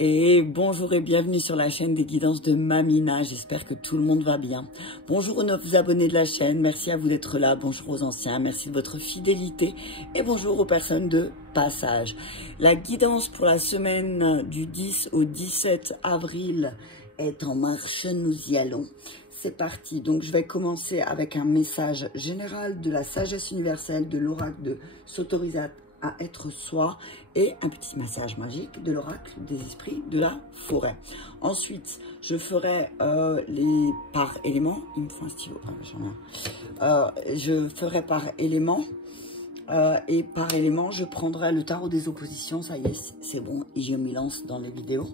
Et bonjour et bienvenue sur la chaîne des guidances de Mamina, j'espère que tout le monde va bien. Bonjour aux nouveaux abonnés de la chaîne, merci à vous d'être là, bonjour aux anciens, merci de votre fidélité et bonjour aux personnes de passage. La guidance pour la semaine du 10 au 17 avril est en marche, nous y allons. C'est parti, donc je vais commencer avec un message général de la sagesse universelle de l'oracle de s'autoriser à être soi et un petit massage magique de l'oracle des esprits de la forêt. Ensuite, je ferai les par éléments. Il me faut un stylo. Je ferai par élément. Et par élément, je prendrai le tarot des oppositions. Ça y est, c'est bon. Et je m'y lance dans les vidéos.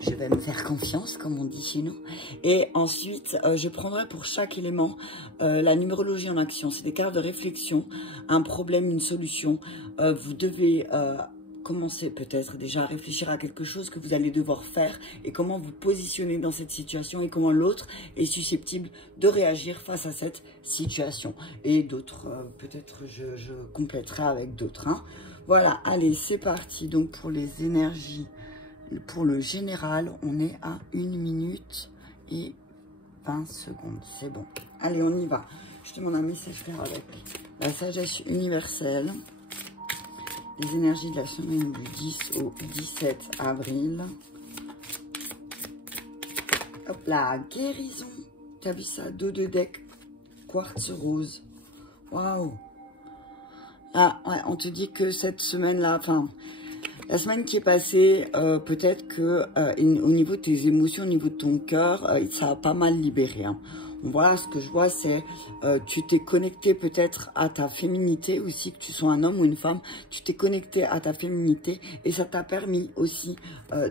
Je vais me faire confiance, comme on dit chez nous. Et ensuite, je prendrai pour chaque élément la numérologie en action. C'est des cartes de réflexion, un problème, une solution. Vous devez commencer peut-être déjà à réfléchir à quelque chose que vous allez devoir faire et comment vous positionner dans cette situation et comment l'autre est susceptible de réagir face à cette situation. Et d'autres, peut-être je compléterai avec d'autres. Hein. Voilà, allez, c'est parti. Donc pour les énergies, pour le général, on est à 1 minute et 20 secondes. C'est bon. Allez, on y va. Je demande un message clair avec la sagesse universelle. Les énergies de la semaine du 10 au 17 avril. Hop là, guérison. T'as vu ça? Dos de deck, quartz rose. Waouh. Ah, ouais, on te dit que cette semaine-là, enfin, la semaine qui est passée, peut-être que au niveau de tes émotions, au niveau de ton cœur, ça a pas mal libéré. Hein. Voilà, ce que je vois, c'est tu t'es connecté peut-être à ta féminité aussi, que tu sois un homme ou une femme, tu t'es connecté à ta féminité et ça t'a permis aussi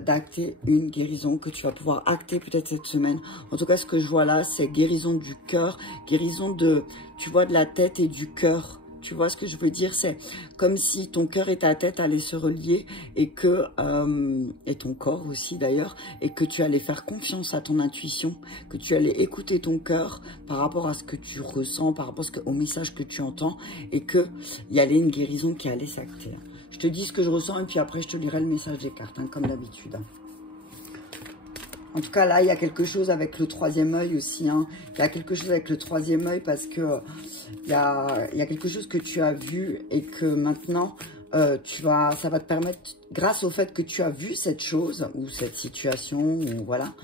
d'acter une guérison que tu vas pouvoir acter peut-être cette semaine. En tout cas, ce que je vois là, c'est guérison du cœur, guérison de, tu vois, de la tête et du cœur. Tu vois ce que je veux dire? C'est comme si ton cœur et ta tête allaient se relier et que, et ton corps aussi d'ailleurs, et que tu allais faire confiance à ton intuition, que tu allais écouter ton cœur par rapport à ce que tu ressens, par rapport au message que tu entends, et qu'il y allait une guérison qui allait s'acter. Je te dis ce que je ressens et puis après je te lirai le message des cartes, hein, comme d'habitude. En tout cas, là, il y a quelque chose avec le troisième œil aussi. Hein. Il y a quelque chose avec le troisième œil parce que il y a quelque chose que tu as vu et que maintenant, ça va te permettre, grâce au fait que tu as vu cette chose ou cette situation, ou voilà,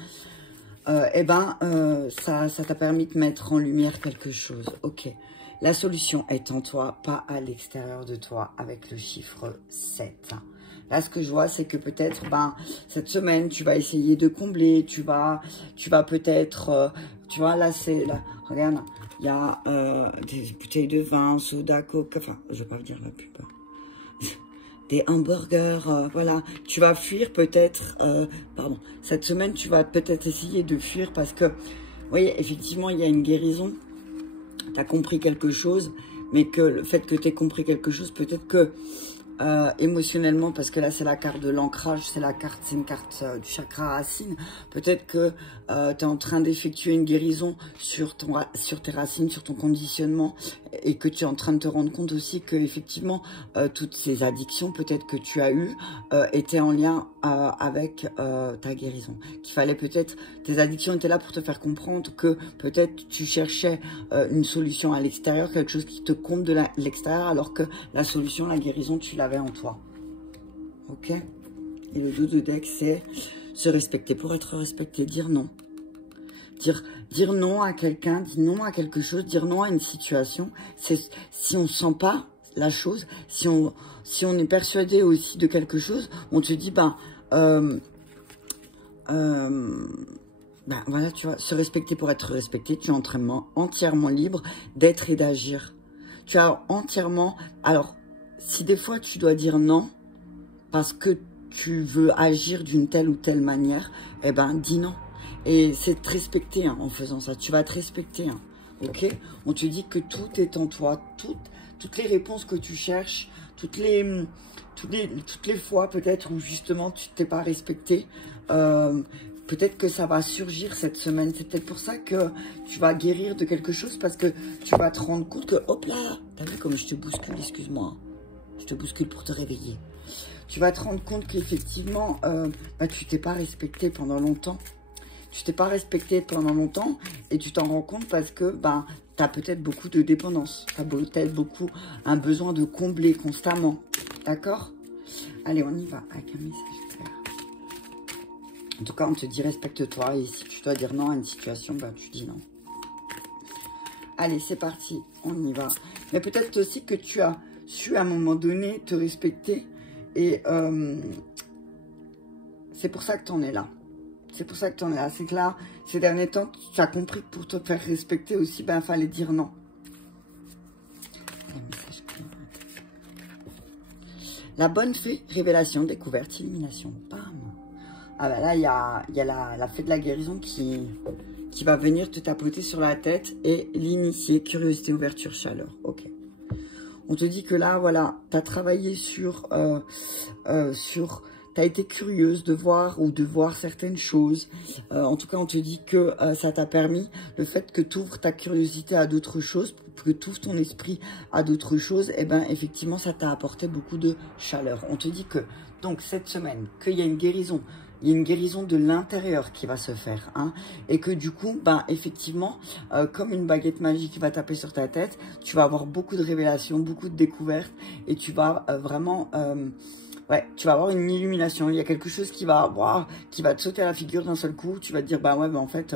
ça t'a permis de mettre en lumière quelque chose. Ok, la solution est en toi, pas à l'extérieur de toi, avec le chiffre 7. Là, ce que je vois, c'est que peut-être, cette semaine, tu vas essayer de combler, tu vas peut-être, tu vois, là, regarde, il y a des bouteilles de vin, soda, coke, enfin, je vais pas vous dire la pub, des hamburgers, voilà, tu vas fuir peut-être, pardon, cette semaine, tu vas peut-être essayer de fuir parce que, vous voyez, effectivement, il y a une guérison, tu as compris quelque chose, mais que le fait que tu aies compris quelque chose, peut-être que, émotionnellement, parce que là c'est la carte de l'ancrage, c'est une carte du chakra racine. Peut-être que tu es en train d'effectuer une guérison sur tes racines, sur ton conditionnement, et que tu es en train de te rendre compte aussi que effectivement toutes ces addictions peut-être que tu as eues étaient en lien avec ta guérison. Qu'il fallait peut-être, tes addictions étaient là pour te faire comprendre que peut-être tu cherchais une solution à l'extérieur, quelque chose qui te compte de l'extérieur, alors que la solution, la guérison, tu l'avais en toi. Ok? Et le dos de deck, c'est se respecter. Pour être respecté, dire non. Dire non à quelqu'un, dire non à quelque chose, dire non à une situation. Si on ne sent pas la chose, si on est persuadé aussi de quelque chose, on te dit, voilà, tu vois, se respecter pour être respecté, tu es entièrement libre d'être et d'agir. Tu as entièrement... Alors, si des fois tu dois dire non, parce que tu veux agir d'une telle ou telle manière, eh ben, dis non. Et c'est te respecter hein, en faisant ça. Tu vas te respecter. Hein, ok? On te dit que tout est en toi. Toutes les réponses que tu cherches, toutes les fois peut-être où justement tu t'es pas respecté, peut-être que ça va surgir cette semaine. C'est peut-être pour ça que tu vas guérir de quelque chose parce que tu vas te rendre compte que, hop là, t'as vu comme je te bouscule, excuse-moi. Je te bouscule pour te réveiller. tu vas te rendre compte qu'effectivement, tu t'es pas respecté pendant longtemps. Tu t'es pas respecté pendant longtemps et tu t'en rends compte parce que tu as peut-être beaucoup de dépendance. Tu as peut-être beaucoup un besoin de combler constamment. D'accord? Allez, on y va avec un message clair. En tout cas, on te dit respecte-toi et si tu dois dire non à une situation, tu dis non. Allez, c'est parti, on y va. Mais peut-être aussi que tu as su à un moment donné te respecter et c'est pour ça que tu en es là. C'est pour ça que tu en es là. C'est que là, ces derniers temps, tu as compris que pour te faire respecter aussi, il fallait dire non. La bonne fée, révélation, découverte, illumination. Bam. Ah là, il y a la fée de la guérison qui va venir te tapoter sur la tête et l'initier. Curiosité, ouverture, chaleur. Ok. On te dit que là, voilà, tu as travaillé sur tu as été curieuse de voir certaines choses. En tout cas, on te dit que ça t'a permis, le fait que tu ouvres ta curiosité à d'autres choses, que tu ouvres ton esprit à d'autres choses, et effectivement, ça t'a apporté beaucoup de chaleur. On te dit que, donc, cette semaine, qu'il y a une guérison. Il y a une guérison de l'intérieur qui va se faire. Hein, et que du coup, effectivement, comme une baguette magique qui va taper sur ta tête, tu vas avoir beaucoup de révélations, beaucoup de découvertes. Et tu vas vraiment... tu vas avoir une illumination. Il y a quelque chose qui va te sauter à la figure d'un seul coup. Tu vas te dire, en fait,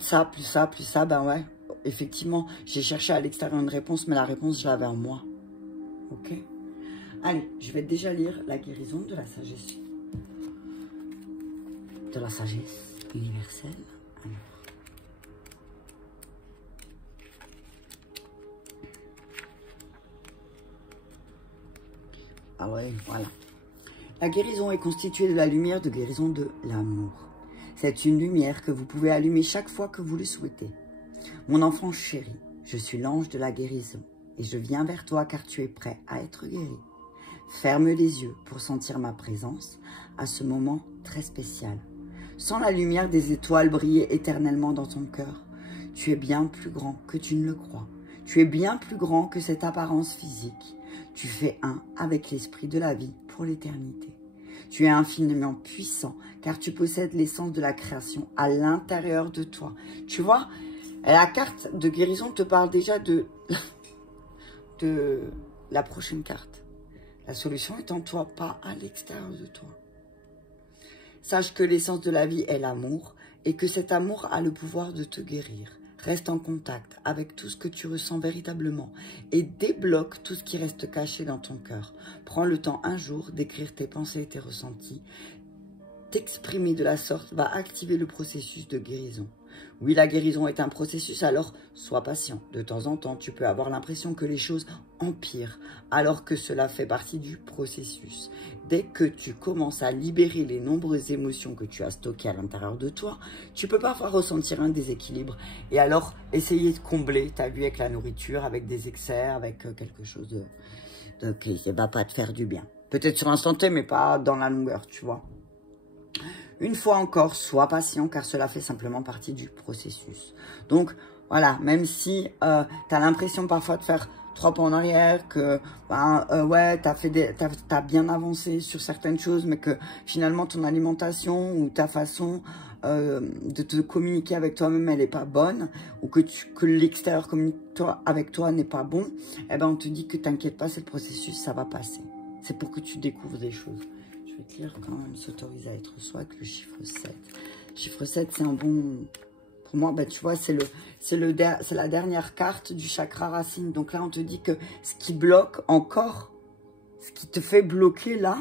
ça, plus ça, plus ça, effectivement, j'ai cherché à l'extérieur une réponse, mais la réponse, je l'avais en moi. Ok? Allez, je vais déjà lire la guérison de la sagesse. De la sagesse universelle. Alors, voilà. La guérison est constituée de la lumière de guérison de l'amour. C'est une lumière que vous pouvez allumer chaque fois que vous le souhaitez. Mon enfant chéri, je suis l'ange de la guérison et je viens vers toi car tu es prêt à être guéri. Ferme les yeux pour sentir ma présence à ce moment très spécial. Sens la lumière des étoiles briller éternellement dans ton cœur. Tu es bien plus grand que tu ne le crois. Tu es bien plus grand que cette apparence physique. Tu fais un avec l'esprit de la vie pour l'éternité. Tu es infiniment puissant car tu possèdes l'essence de la création à l'intérieur de toi. Tu vois, la carte de guérison te parle déjà de la prochaine carte. La solution est en toi, pas à l'extérieur de toi. Sache que l'essence de la vie est l'amour et que cet amour a le pouvoir de te guérir. Reste en contact avec tout ce que tu ressens véritablement et débloque tout ce qui reste caché dans ton cœur. Prends le temps un jour d'écrire tes pensées et tes ressentis. T'exprimer de la sorte va activer le processus de guérison. Oui, la guérison est un processus, alors sois patient. De temps en temps, tu peux avoir l'impression que les choses empirent, alors que cela fait partie du processus. Dès que tu commences à libérer les nombreuses émotions que tu as stockées à l'intérieur de toi, tu peux parfois ressentir un déséquilibre et alors essayer de combler, tu as vu, avec la nourriture, avec des excès, avec quelque chose qui ne va pas te faire du bien. Peut-être sur l'instant T, mais pas dans la longueur, tu vois. Une fois encore, sois patient car cela fait simplement partie du processus. Donc, voilà, même si tu as l'impression parfois de faire 3 pas en arrière, que t'as bien avancé sur certaines choses, mais que finalement ton alimentation ou ta façon de te communiquer avec toi-même, elle n'est pas bonne, ou que l'extérieur communique avec toi n'est pas bon, on te dit que t'inquiète pas, c'est le processus, ça va passer. C'est pour que tu découvres des choses. Je vais te lire quand même, s'autorise à être soi avec le chiffre 7. Le chiffre 7, c'est un bon... Pour moi, tu vois, c'est la dernière carte du chakra racine. Donc là, on te dit que ce qui bloque encore, ce qui te fait bloquer là,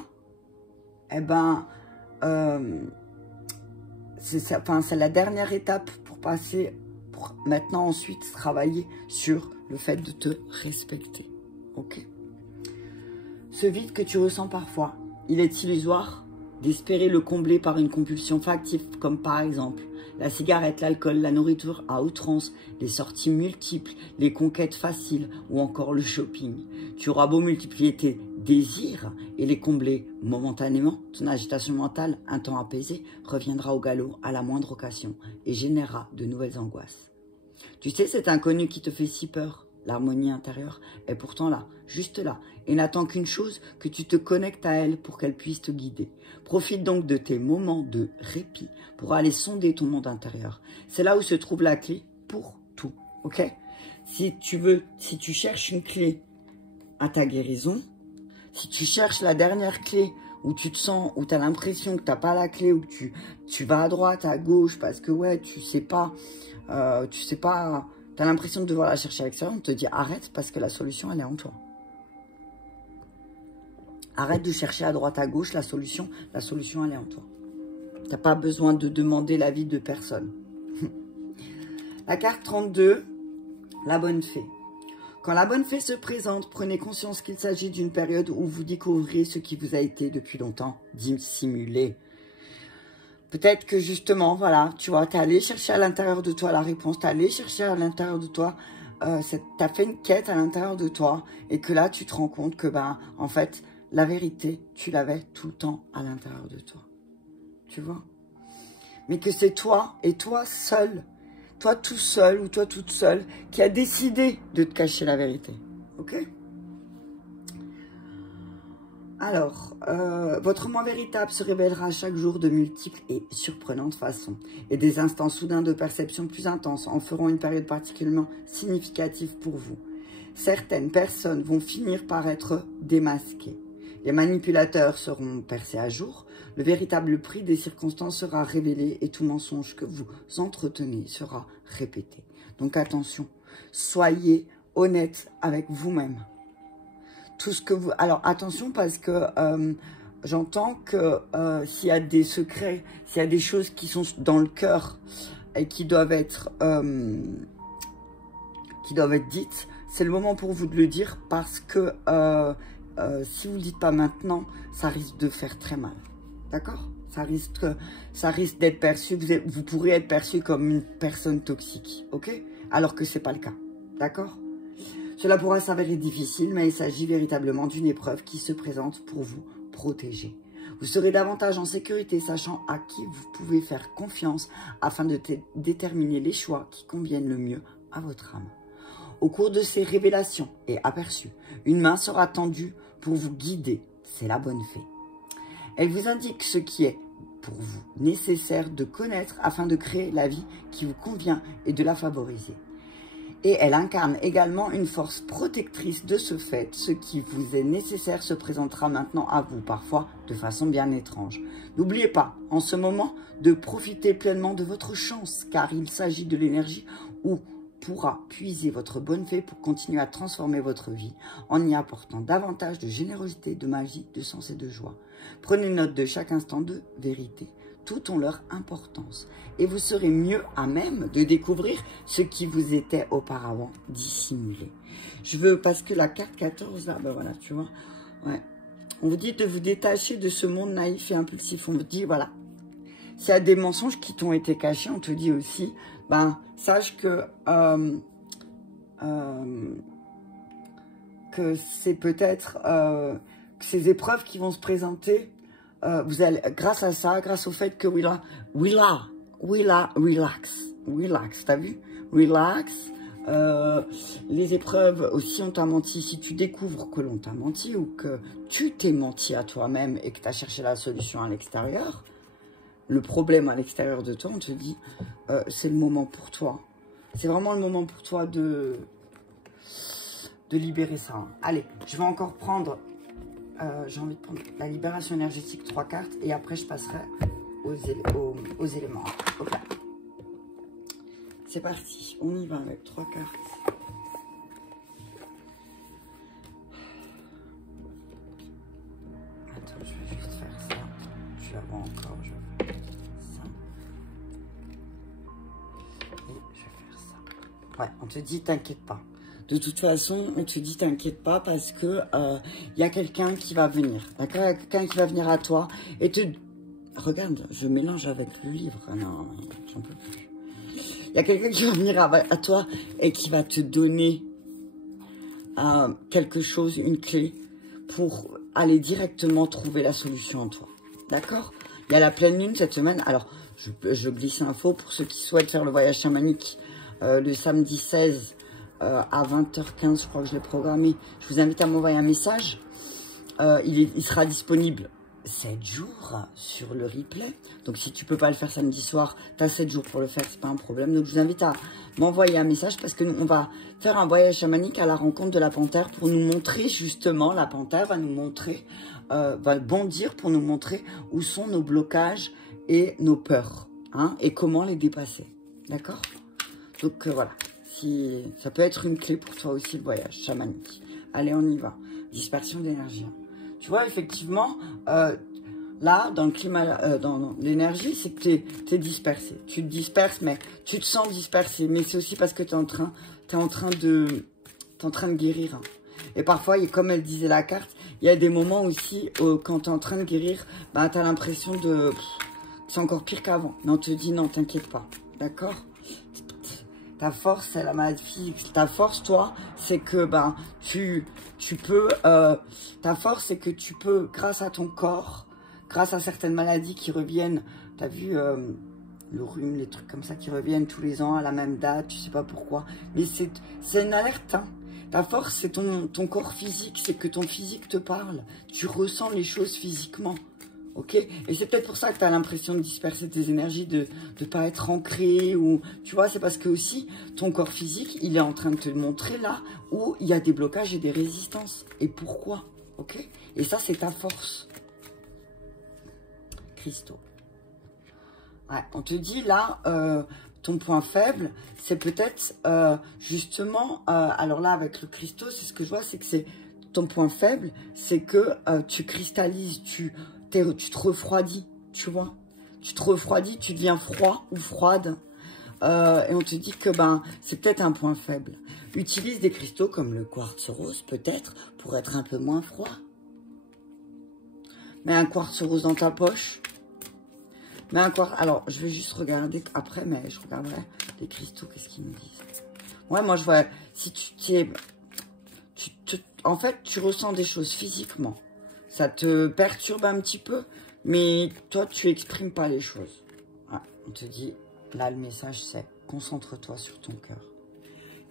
c'est la dernière étape pour passer, pour maintenant ensuite travailler sur le fait de te respecter. Ok? Ce vide que tu ressens parfois, il est illusoire d'espérer le combler par une compulsion factive, comme par exemple la cigarette, l'alcool, la nourriture à outrance, les sorties multiples, les conquêtes faciles ou encore le shopping. Tu auras beau multiplier tes désirs et les combler momentanément, ton agitation mentale, un temps apaisé, reviendra au galop à la moindre occasion et générera de nouvelles angoisses. Tu sais, cet inconnu qui te fait si peur, L'harmonie intérieure est pourtant là, juste là, et n'attend qu'une chose, que tu te connectes à elle pour qu'elle puisse te guider. Profite donc de tes moments de répit pour aller sonder ton monde intérieur. C'est là où se trouve la clé pour tout, ok? Si tu cherches une clé à ta guérison, si tu cherches la dernière clé où tu te sens, où tu as l'impression que tu n'as pas la clé, où tu vas à droite, à gauche, parce que ouais, tu sais pas, tu as l'impression de devoir la chercher à l'extérieur, on te dit arrête parce que la solution, elle est en toi. Arrête de chercher à droite, à gauche, la solution, elle est en toi. Tu n'as pas besoin de demander l'avis de personne. La carte 32, la bonne fée. Quand la bonne fée se présente, prenez conscience qu'il s'agit d'une période où vous découvrez ce qui vous a été depuis longtemps dissimulé. Peut-être que justement, voilà, tu vois, tu es allé chercher à l'intérieur de toi la réponse, tu es allé chercher à l'intérieur de toi, tu as fait une quête à l'intérieur de toi, et que là, tu te rends compte que, ben, en fait, la vérité, tu l'avais tout le temps à l'intérieur de toi. Tu vois? Mais que c'est toi, et toi seul, toi tout seul ou toi toute seule, qui a décidé de te cacher la vérité. Ok? Alors, votre moi véritable se révélera chaque jour de multiples et surprenantes façons. Et des instants soudains de perception plus intenses en feront une période particulièrement significative pour vous. Certaines personnes vont finir par être démasquées. Les manipulateurs seront percés à jour. Le véritable prix des circonstances sera révélé et tout mensonge que vous entretenez sera répété. Donc attention, soyez honnête avec vous-même. Tout ce que vous... Alors attention parce que j'entends que s'il y a des secrets, s'il y a des choses qui sont dans le cœur et qui doivent être dites, c'est le moment pour vous de le dire parce que si vous ne le dites pas maintenant, ça risque de faire très mal. D'accord? Ça risque d'être perçu, vous pourrez être perçu comme une personne toxique, ok? Alors que ce n'est pas le cas, d'accord? Cela pourra s'avérer difficile, mais il s'agit véritablement d'une épreuve qui se présente pour vous protéger. Vous serez davantage en sécurité, sachant à qui vous pouvez faire confiance afin de déterminer les choix qui conviennent le mieux à votre âme. Au cours de ces révélations et aperçus, une main sera tendue pour vous guider. C'est la bonne fée. Elle vous indique ce qui est pour vous nécessaire de connaître afin de créer la vie qui vous convient et de la favoriser. Et elle incarne également une force protectrice de ce fait. Ce qui vous est nécessaire se présentera maintenant à vous, parfois de façon bien étrange. N'oubliez pas, en ce moment, de profiter pleinement de votre chance, car il s'agit de l'énergie où pourra puiser votre bonne fée pour continuer à transformer votre vie en y apportant davantage de générosité, de magie, de sens et de joie. Prenez note de chaque instant de vérité. Toutes ont leur importance et vous serez mieux à même de découvrir ce qui vous était auparavant dissimulé. Je veux, parce que la carte 14, là, ben voilà, tu vois, ouais. On vous dit de vous détacher de ce monde naïf et impulsif. On vous dit, voilà, s'il y a des mensonges qui t'ont été cachés, on te dit aussi, ben, sache que c'est peut-être que ces épreuves qui vont se présenter, vous allez, grâce à ça, grâce au fait que relax, t'as vu? Relax. Les épreuves aussi, on t'a menti. Si tu découvres que l'on t'a menti ou que tu t'es menti à toi-même et que tu as cherché la solution à l'extérieur, le problème à l'extérieur de toi, on te dit, c'est le moment pour toi. C'est vraiment le moment pour toi de libérer ça. Allez, je vais encore prendre... j'ai envie de prendre la libération énergétique, 3 cartes, et après je passerai aux éléments. Ok. C'est parti, on y va avec 3 cartes. Attends, je vais juste faire ça. Je la vois encore, je vais faire ça. Et je vais faire ça. Ouais, on te dit, t'inquiète pas. De toute façon, on te dit t'inquiète pas parce que y a quelqu'un qui va venir. D'accord, il y a quelqu'un qui va venir à toi et te... Regarde, je mélange avec le livre. Ah non, j'en peux plus. Il y a quelqu'un qui va venir à toi et qui va te donner quelque chose, une clé pour aller directement trouver la solution en toi. D'accord? Il y a la pleine lune cette semaine. Alors, je glisse l'info pour ceux qui souhaitent faire le voyage chamanique le samedi 16 à 20h15, je crois que je l'ai programmé. Je vous invite à m'envoyer un message. Il sera disponible 7 jours sur le replay. Donc, si tu peux pas le faire samedi soir, tu as 7 jours pour le faire, c'est pas un problème. Donc, je vous invite à m'envoyer un message parce que nous, on va faire un voyage chamanique à la rencontre de la panthère pour nous montrer justement, la panthère va nous montrer, va bondir pour nous montrer où sont nos blocages et nos peurs, hein, et comment les dépasser. D'accord? Donc, voilà. Si, ça peut être une clé pour toi aussi, le voyage chamanique. Allez, on y va. Dispersion d'énergie. Tu vois, effectivement, là, dans le climat, dans l'énergie, c'est que tu es dispersé. Tu te disperses, mais tu te sens dispersé. Mais c'est aussi parce que tu es en train de guérir. Hein. Et parfois, comme elle disait la carte, il y a des moments aussi où, quand tu es en train de guérir, bah, tu as l'impression de... c'est encore pire qu'avant. Mais on te dit, non, t'inquiète pas. D'accord? Ta force, c'est la maladie physique. Ta force, toi, c'est que ben, tu peux... ta force, c'est que tu peux, grâce à ton corps, grâce à certaines maladies qui reviennent, tu as vu le rhume, les trucs comme ça qui reviennent tous les ans à la même date, tu sais pas pourquoi. Mais c'est une alerte. Hein. Ta force, c'est ton corps physique, c'est que ton physique te parle. Tu ressens les choses physiquement. Ok, et c'est peut-être pour ça que tu as l'impression de disperser tes énergies, de ne pas être ancré, ou tu vois, c'est parce que aussi ton corps physique, il est en train de te montrer là où il y a des blocages et des résistances. Et pourquoi? Ok, et ça, c'est ta force. Cristaux. Ouais, on te dit là, ton point faible, c'est peut-être justement, alors là, avec le cristaux, c'est ce que je vois, c'est que c'est ton point faible, c'est que tu cristallises, tu te refroidis, tu vois. Tu te refroidis, tu deviens froid ou froide. Et on te dit que ben c'est peut-être un point faible. Utilise des cristaux comme le quartz rose, peut-être, pour être un peu moins froid. Mets un quartz rose dans ta poche. Mets un quartz... Alors, je vais juste regarder après, mais je regarderai les cristaux, qu'est-ce qu'ils me disent. Ouais, moi, je vois... Si en fait, tu ressens des choses physiquement. Ça te perturbe un petit peu, mais toi, tu exprimes pas les choses. Ouais, on te dit, là, le message, c'est concentre-toi sur ton cœur.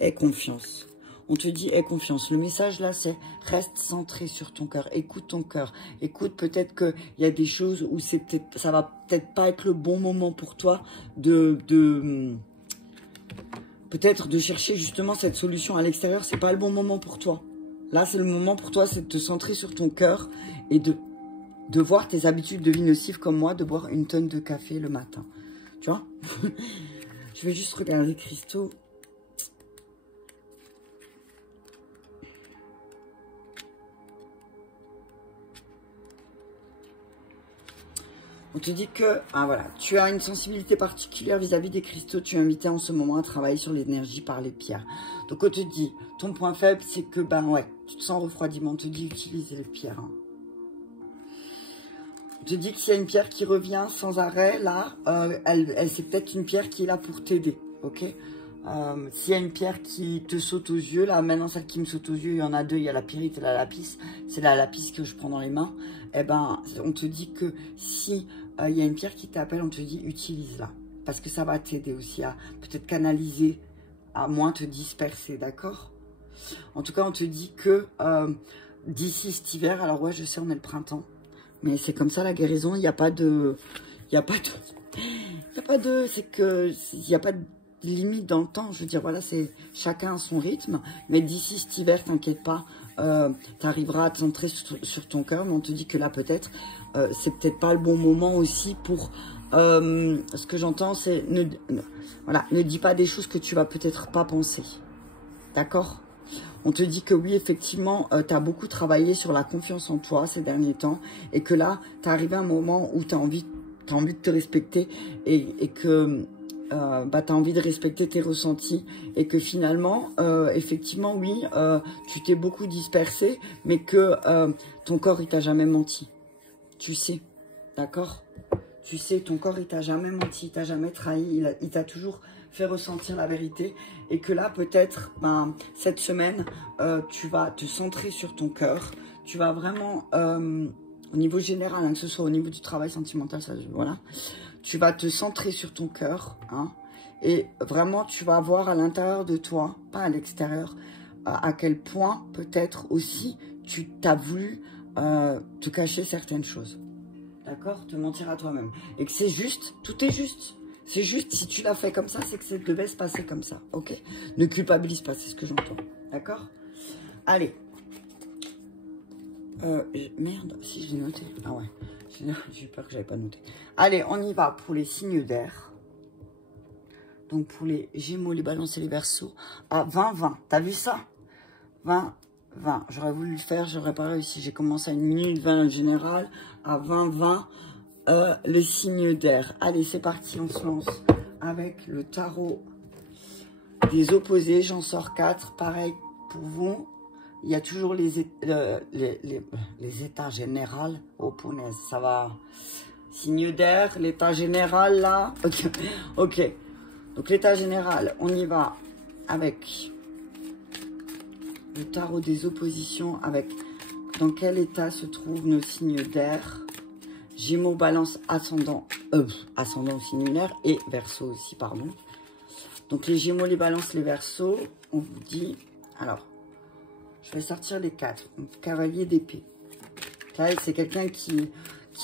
Aie confiance. On te dit, aie confiance. Le message, là, c'est reste centré sur ton cœur. Écoute ton cœur. Écoute, peut-être qu'il y a des choses où ça va peut-être pas être le bon moment pour toi peut-être de chercher justement cette solution à l'extérieur. C'est pas le bon moment pour toi. Là, c'est le moment pour toi, c'est de te centrer sur ton cœur et de voir tes habitudes de vie nocives comme moi, de boire une tonne de café le matin. Tu vois? Je vais juste regarder les cristaux. On te dit que voilà, tu as une sensibilité particulière vis-à-vis des cristaux. Tu es invité en ce moment à travailler sur l'énergie par les pierres. Donc, on te dit, ton point faible, c'est que, ben ouais, tu te sens refroidiment. On te dit, utilise les pierres. Hein. On te dit que s'il y a une pierre qui revient sans arrêt, là, c'est peut-être une pierre qui est là pour t'aider. Ok? S'il y a une pierre qui te saute aux yeux, là, maintenant, celle qui me saute aux yeux, il y en a deux. Il y a la pyrite et la lapis. C'est la lapis que je prends dans les mains. Eh ben, on te dit que si il y a une pierre qui t'appelle, on te dit utilise-la. Parce que ça va t'aider aussi à peut-être canaliser, à moins te disperser, d'accord? En tout cas, on te dit que d'ici cet hiver, alors ouais, je sais, on est le printemps, mais c'est comme ça la guérison, il n'y a pas de... c'est que... Il n'y a pas de limite dans le temps, je veux dire, voilà, c'est chacun à son rythme, mais d'ici cet hiver, t'inquiète pas, tu arriveras à te centrer sur ton cœur, mais on te dit que là, peut-être, c'est peut-être pas le bon moment aussi pour... ce que j'entends, c'est... Voilà, ne dis pas des choses que tu vas peut-être pas penser. D'accord? On te dit que oui, effectivement, tu as beaucoup travaillé sur la confiance en toi ces derniers temps et que là, tu es arrivé à un moment où tu as envie de te respecter et que tu as envie de respecter tes ressentis et que finalement, effectivement, oui, tu t'es beaucoup dispersé, mais que ton corps, il t'a jamais menti. Tu sais, d'accord? Tu sais, ton corps, il t'a jamais menti, il t'a jamais trahi, il t'a toujours fait ressentir la vérité. Et que là, peut-être, cette semaine, tu vas te centrer sur ton cœur. Tu vas vraiment, au niveau général, hein, que ce soit au niveau du travail sentimental, ça, voilà. Tu vas te centrer sur ton cœur, hein, Et vraiment, tu vas voir à l'intérieur de toi, pas à l'extérieur, à quel point peut-être aussi tu t'as voulu te cacher certaines choses. D'accord? Te mentir à toi-même. Et que c'est juste, tout est juste. C'est juste, si tu l'as fait comme ça, c'est que ça devait se passer comme ça. Ok? Ne culpabilise pas, c'est ce que j'entends. D'accord? Allez. Merde, si je l'ai noté. Ah ouais. J'ai eu peur que j'avais pas noté. Allez, on y va pour les signes d'air. Donc pour les Gémeaux, les Balances et les Verseaux. À 20-20. T'as vu ça? 20-20. J'aurais voulu le faire, j'aurais pas réussi. J'ai commencé à 1 minute 20 en général. À 20-20. Le signe d'air. Allez, c'est parti, on se lance avec le tarot des opposés. J'en sors 4. Pareil pour vous. Il y a toujours les états généraux. Oh, punaise, ça va. Signe d'air, l'état général, là. Ok. Ok. Donc, l'état général, on y va avec le tarot des oppositions. Avec dans quel état se trouvent nos signes d'air. Gémeaux, Balance, ascendant signe lunaire et Verseau aussi, pardon. Donc, les Gémeaux, les Balances, les Verseaux, on vous dit... Alors, je vais sortir les 4. Donc, cavalier d'épée. Là, c'est quelqu'un qui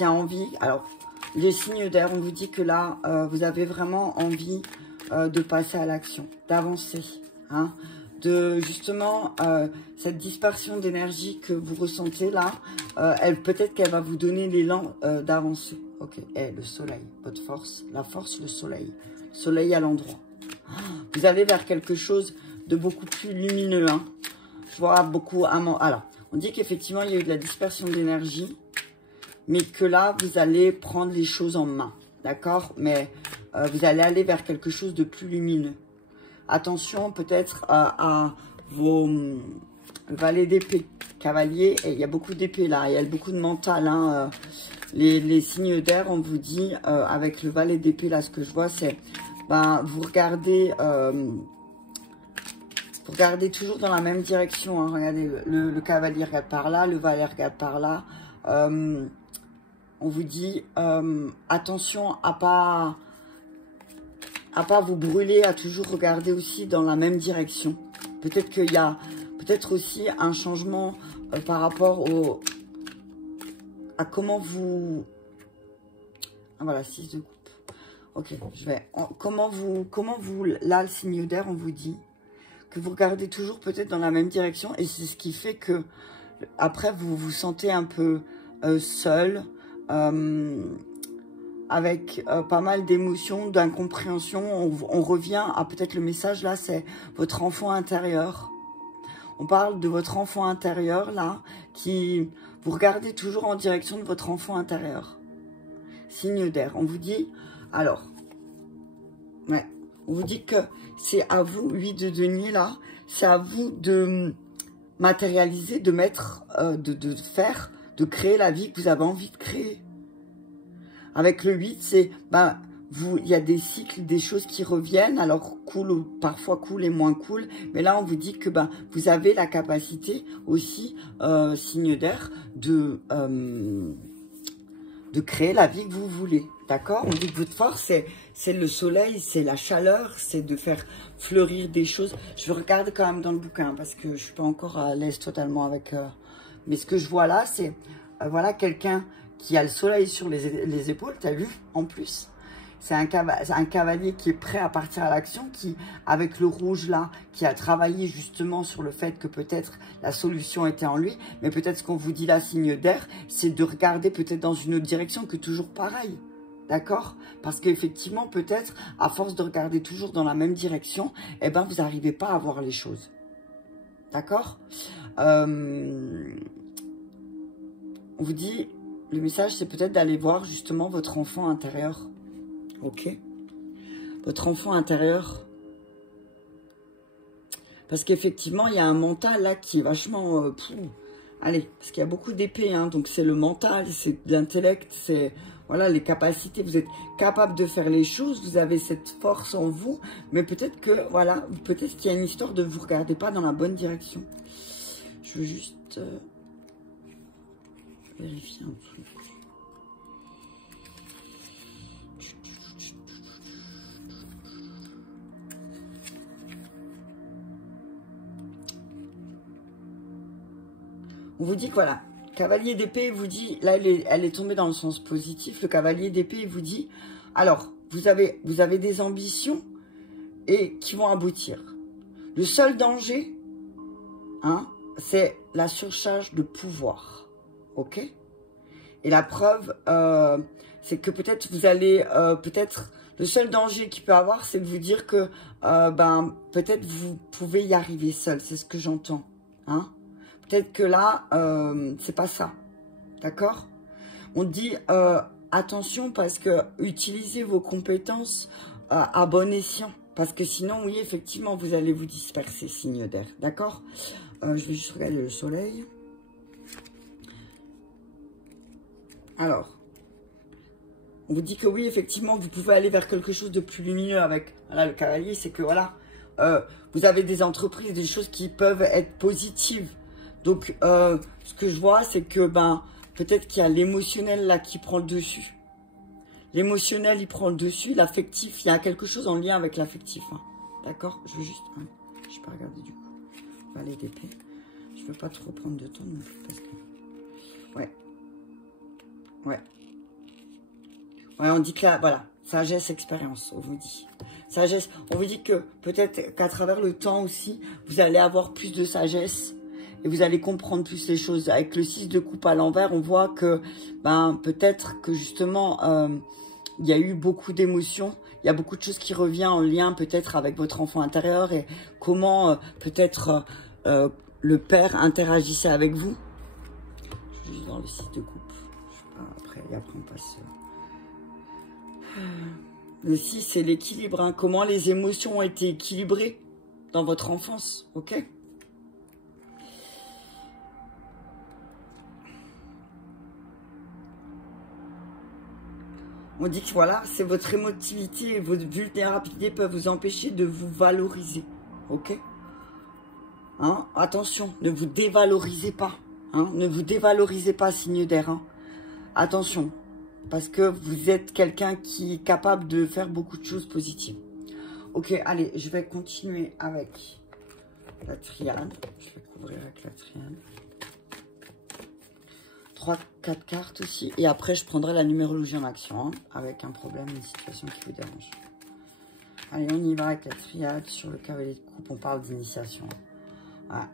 a envie. Alors, les signes d'air, on vous dit que là, vous avez vraiment envie de passer à l'action, d'avancer. Hein, de justement, cette dispersion d'énergie que vous ressentez là, peut-être qu'elle va vous donner l'élan d'avancer. Ok, le soleil, votre force, la force, le soleil. Soleil à l'endroit. Vous allez vers quelque chose de beaucoup plus lumineux, hein. Je vois beaucoup... Alors, on dit qu'effectivement, il y a eu de la dispersion d'énergie, mais que là, vous allez prendre les choses en main, d'accord? Mais vous allez aller vers quelque chose de plus lumineux. Attention, peut-être à vos valets d'épée, cavalier, et il y a beaucoup d'épée là, il y a beaucoup de mental, hein, les signes d'air, on vous dit, avec le valet d'épée, là, ce que je vois, c'est, vous regardez... Regardez toujours dans la même direction. Hein. Regardez, le cavalier regarde par là, le valet regarde par là. On vous dit attention à pas vous brûler, à toujours regarder aussi dans la même direction. Peut-être qu'il y a aussi un changement par rapport à comment vous... Ah voilà, 6 de coupe. Ok, je vais... Comment vous... Là, le signe d'air, on vous dit... que vous regardez toujours peut-être dans la même direction et c'est ce qui fait que après vous vous sentez un peu seul, avec pas mal d'émotions, d'incompréhension. On revient à peut-être le message là, c'est votre enfant intérieur. On parle de votre enfant intérieur là, qui vous regardez toujours en direction de votre enfant intérieur. Signe d'air, on vous dit, alors, ouais. On vous dit que c'est à vous, 8 de denier là, c'est à vous de matérialiser, de mettre, de créer la vie que vous avez envie de créer. Avec le 8, c'est, il y a des cycles, des choses qui reviennent, alors cool ou parfois cool et moins cool, mais là on vous dit que vous avez la capacité aussi, signe d'air, de créer la vie que vous voulez. D'accord? On dit que votre force, c'est le soleil, c'est la chaleur, c'est de faire fleurir des choses. Je regarde quand même dans le bouquin parce que je ne suis pas encore à l'aise totalement avec... Mais ce que je vois là, c'est voilà quelqu'un qui a le soleil sur les épaules, tu as vu, en plus. C'est un cavalier qui est prêt à partir à l'action, qui, avec le rouge là, qui a travaillé justement sur le fait que peut-être la solution était en lui, mais peut-être ce qu'on vous dit là, signe d'air, c'est de regarder peut-être dans une autre direction que toujours pareil. D'accord? Parce qu'effectivement, peut-être, à force de regarder toujours dans la même direction, vous n'arrivez pas à voir les choses. D'accord? On vous dit, le message, c'est peut-être d'aller voir justement votre enfant intérieur. Ok, votre enfant intérieur, parce qu'effectivement il y a un mental là qui est vachement allez, parce qu'il y a beaucoup d'épées, hein, donc c'est le mental, c'est l'intellect, c'est voilà les capacités, vous êtes capable de faire les choses, vous avez cette force en vous, mais peut-être que voilà, peut-être qu'il y a une histoire de vous regardez pas dans la bonne direction. Je veux juste vérifier un truc. On vous dit que voilà, cavalier d'épée vous dit, là elle est tombée dans le sens positif, le cavalier d'épée vous dit, alors vous avez des ambitions et qui vont aboutir. Le seul danger, hein, c'est la surcharge de pouvoir, ok? Et la preuve, c'est que peut-être vous allez, le seul danger qu'il peut avoir, c'est de vous dire que, peut-être vous pouvez y arriver seul, c'est ce que j'entends, hein? Peut-être que là, c'est pas ça, d'accord? On dit attention parce que utilisez vos compétences à bon escient. Parce que sinon, oui, effectivement, vous allez vous disperser, signe d'air, d'accord? Je vais juste regarder le soleil. Alors, on vous dit que oui, effectivement, vous pouvez aller vers quelque chose de plus lumineux avec voilà, le cavalier. C'est que voilà, vous avez des entreprises, des choses qui peuvent être positives. Donc, ce que je vois, c'est que peut-être qu'il y a l'émotionnel là qui prend le dessus. L'émotionnel, il prend le dessus. L'affectif, il y a quelque chose en lien avec l'affectif. Hein. D'accord? Je veux juste... Hein, je peux regarder du coup. On va aller d'épée. Je ne veux pas trop prendre de temps non plus parce que... Ouais. Ouais. Ouais, on dit que là, voilà. Sagesse, expérience, on vous dit. Sagesse, on vous dit que peut-être qu'à travers le temps aussi, vous allez avoir plus de sagesse. Et vous allez comprendre plus les choses. Avec le 6 de coupe à l'envers, on voit que peut-être que justement, il y a eu beaucoup d'émotions. Il y a beaucoup de choses qui reviennent en lien peut-être avec votre enfant intérieur et comment peut-être le père interagissait avec vous. Je suis juste dans le 6 de coupe. Je sais pas, après on passe... Le 6, c'est l'équilibre. Hein. Comment les émotions ont été équilibrées dans votre enfance, ok? On dit que voilà, c'est votre émotivité et votre vulnérabilité peuvent vous empêcher de vous valoriser. Ok? Hein? Attention, ne vous dévalorisez pas. Hein? Ne vous dévalorisez pas, signe d'air. Hein? Attention, parce que vous êtes quelqu'un qui est capable de faire beaucoup de choses positives. Ok, allez, je vais continuer avec la triade. Je vais couvrir avec la triade. 3-4 cartes aussi. Et après, je prendrai la numérologie en action. Hein, avec un problème, une situation qui vous dérange. Allez, on y va avec la triade. Sur le cavalier de coupe, on parle d'initiation. Voilà.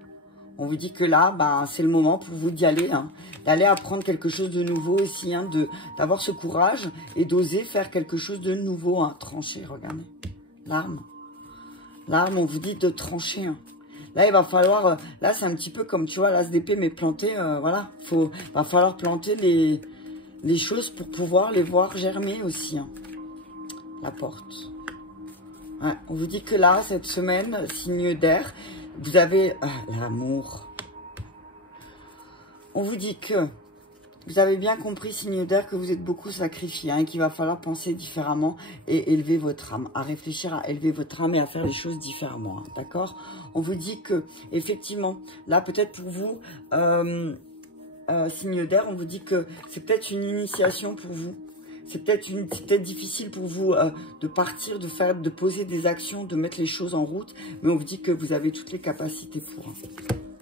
On vous dit que là, c'est le moment pour vous d'y aller. Hein, d'aller apprendre quelque chose de nouveau aussi. Hein, d'avoir ce courage et d'oser faire quelque chose de nouveau. Hein, trancher, regardez. L'arme. L'arme, on vous dit de trancher. Hein. Là, il va falloir... là, c'est un petit peu comme, tu vois, l'as d'épée, mais planter, voilà. Va falloir planter les choses pour pouvoir les voir germer aussi. Hein. La porte. Ouais, on vous dit que là, cette semaine, signe d'air, vous avez l'amour. On vous dit que vous avez bien compris, signe d'air, que vous êtes beaucoup sacrifié, hein, et qu'il va falloir penser différemment et élever votre âme, à réfléchir à élever votre âme et à faire les choses différemment, hein, d'accord? On vous dit que, effectivement, là, peut-être pour vous, signe d'air, on vous dit que c'est peut-être une initiation pour vous. C'est peut-être difficile pour vous de partir, de poser des actions, de mettre les choses en route, mais on vous dit que vous avez toutes les capacités pour. Hein,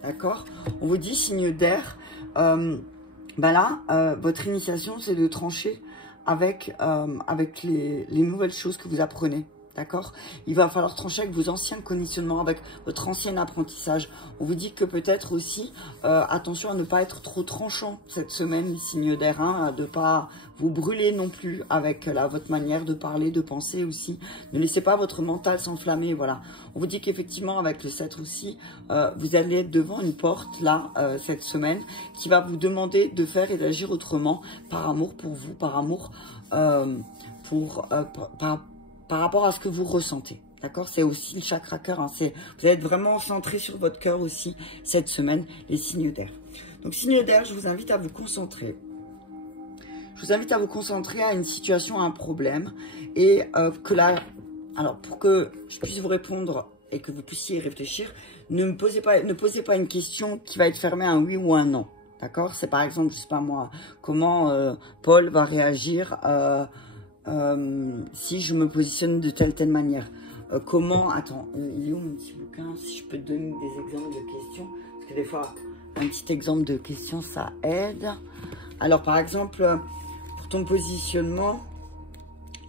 d'accord? On vous dit, signe d'air, là, votre initiation, c'est de trancher avec les nouvelles choses que vous apprenez. D'accord? Il va falloir trancher avec vos anciens conditionnements, avec votre ancien apprentissage. On vous dit que peut-être aussi, attention à ne pas être trop tranchant cette semaine, signe d'air, hein, de ne pas vous brûler non plus avec votre manière de parler, de penser aussi. Ne laissez pas votre mental s'enflammer, voilà. On vous dit qu'effectivement, avec le 7 aussi, vous allez être devant une porte, là, cette semaine, qui va vous demander de faire et d'agir autrement, par amour pour vous, par amour par rapport à ce que vous ressentez. D'accord? C'est aussi le chakra cœur. Hein, vous allez être vraiment centré sur votre cœur aussi cette semaine, les signes d'air. Donc, signes d'air, je vous invite à vous concentrer. Je vous invite à vous concentrer à une situation, à un problème. Et que là, alors pour que je puisse vous répondre et que vous puissiez y réfléchir, ne posez pas une question qui va être fermée à un oui ou un non. D'accord? C'est par exemple, je sais pas moi, comment Paul va réagir si je me positionne de telle manière. Comment, attends, il est où mon petit bouquin? Si je peux te donner des exemples de questions, parce que des fois, Un petit exemple de question, ça aide. Alors, par exemple, pour ton positionnement,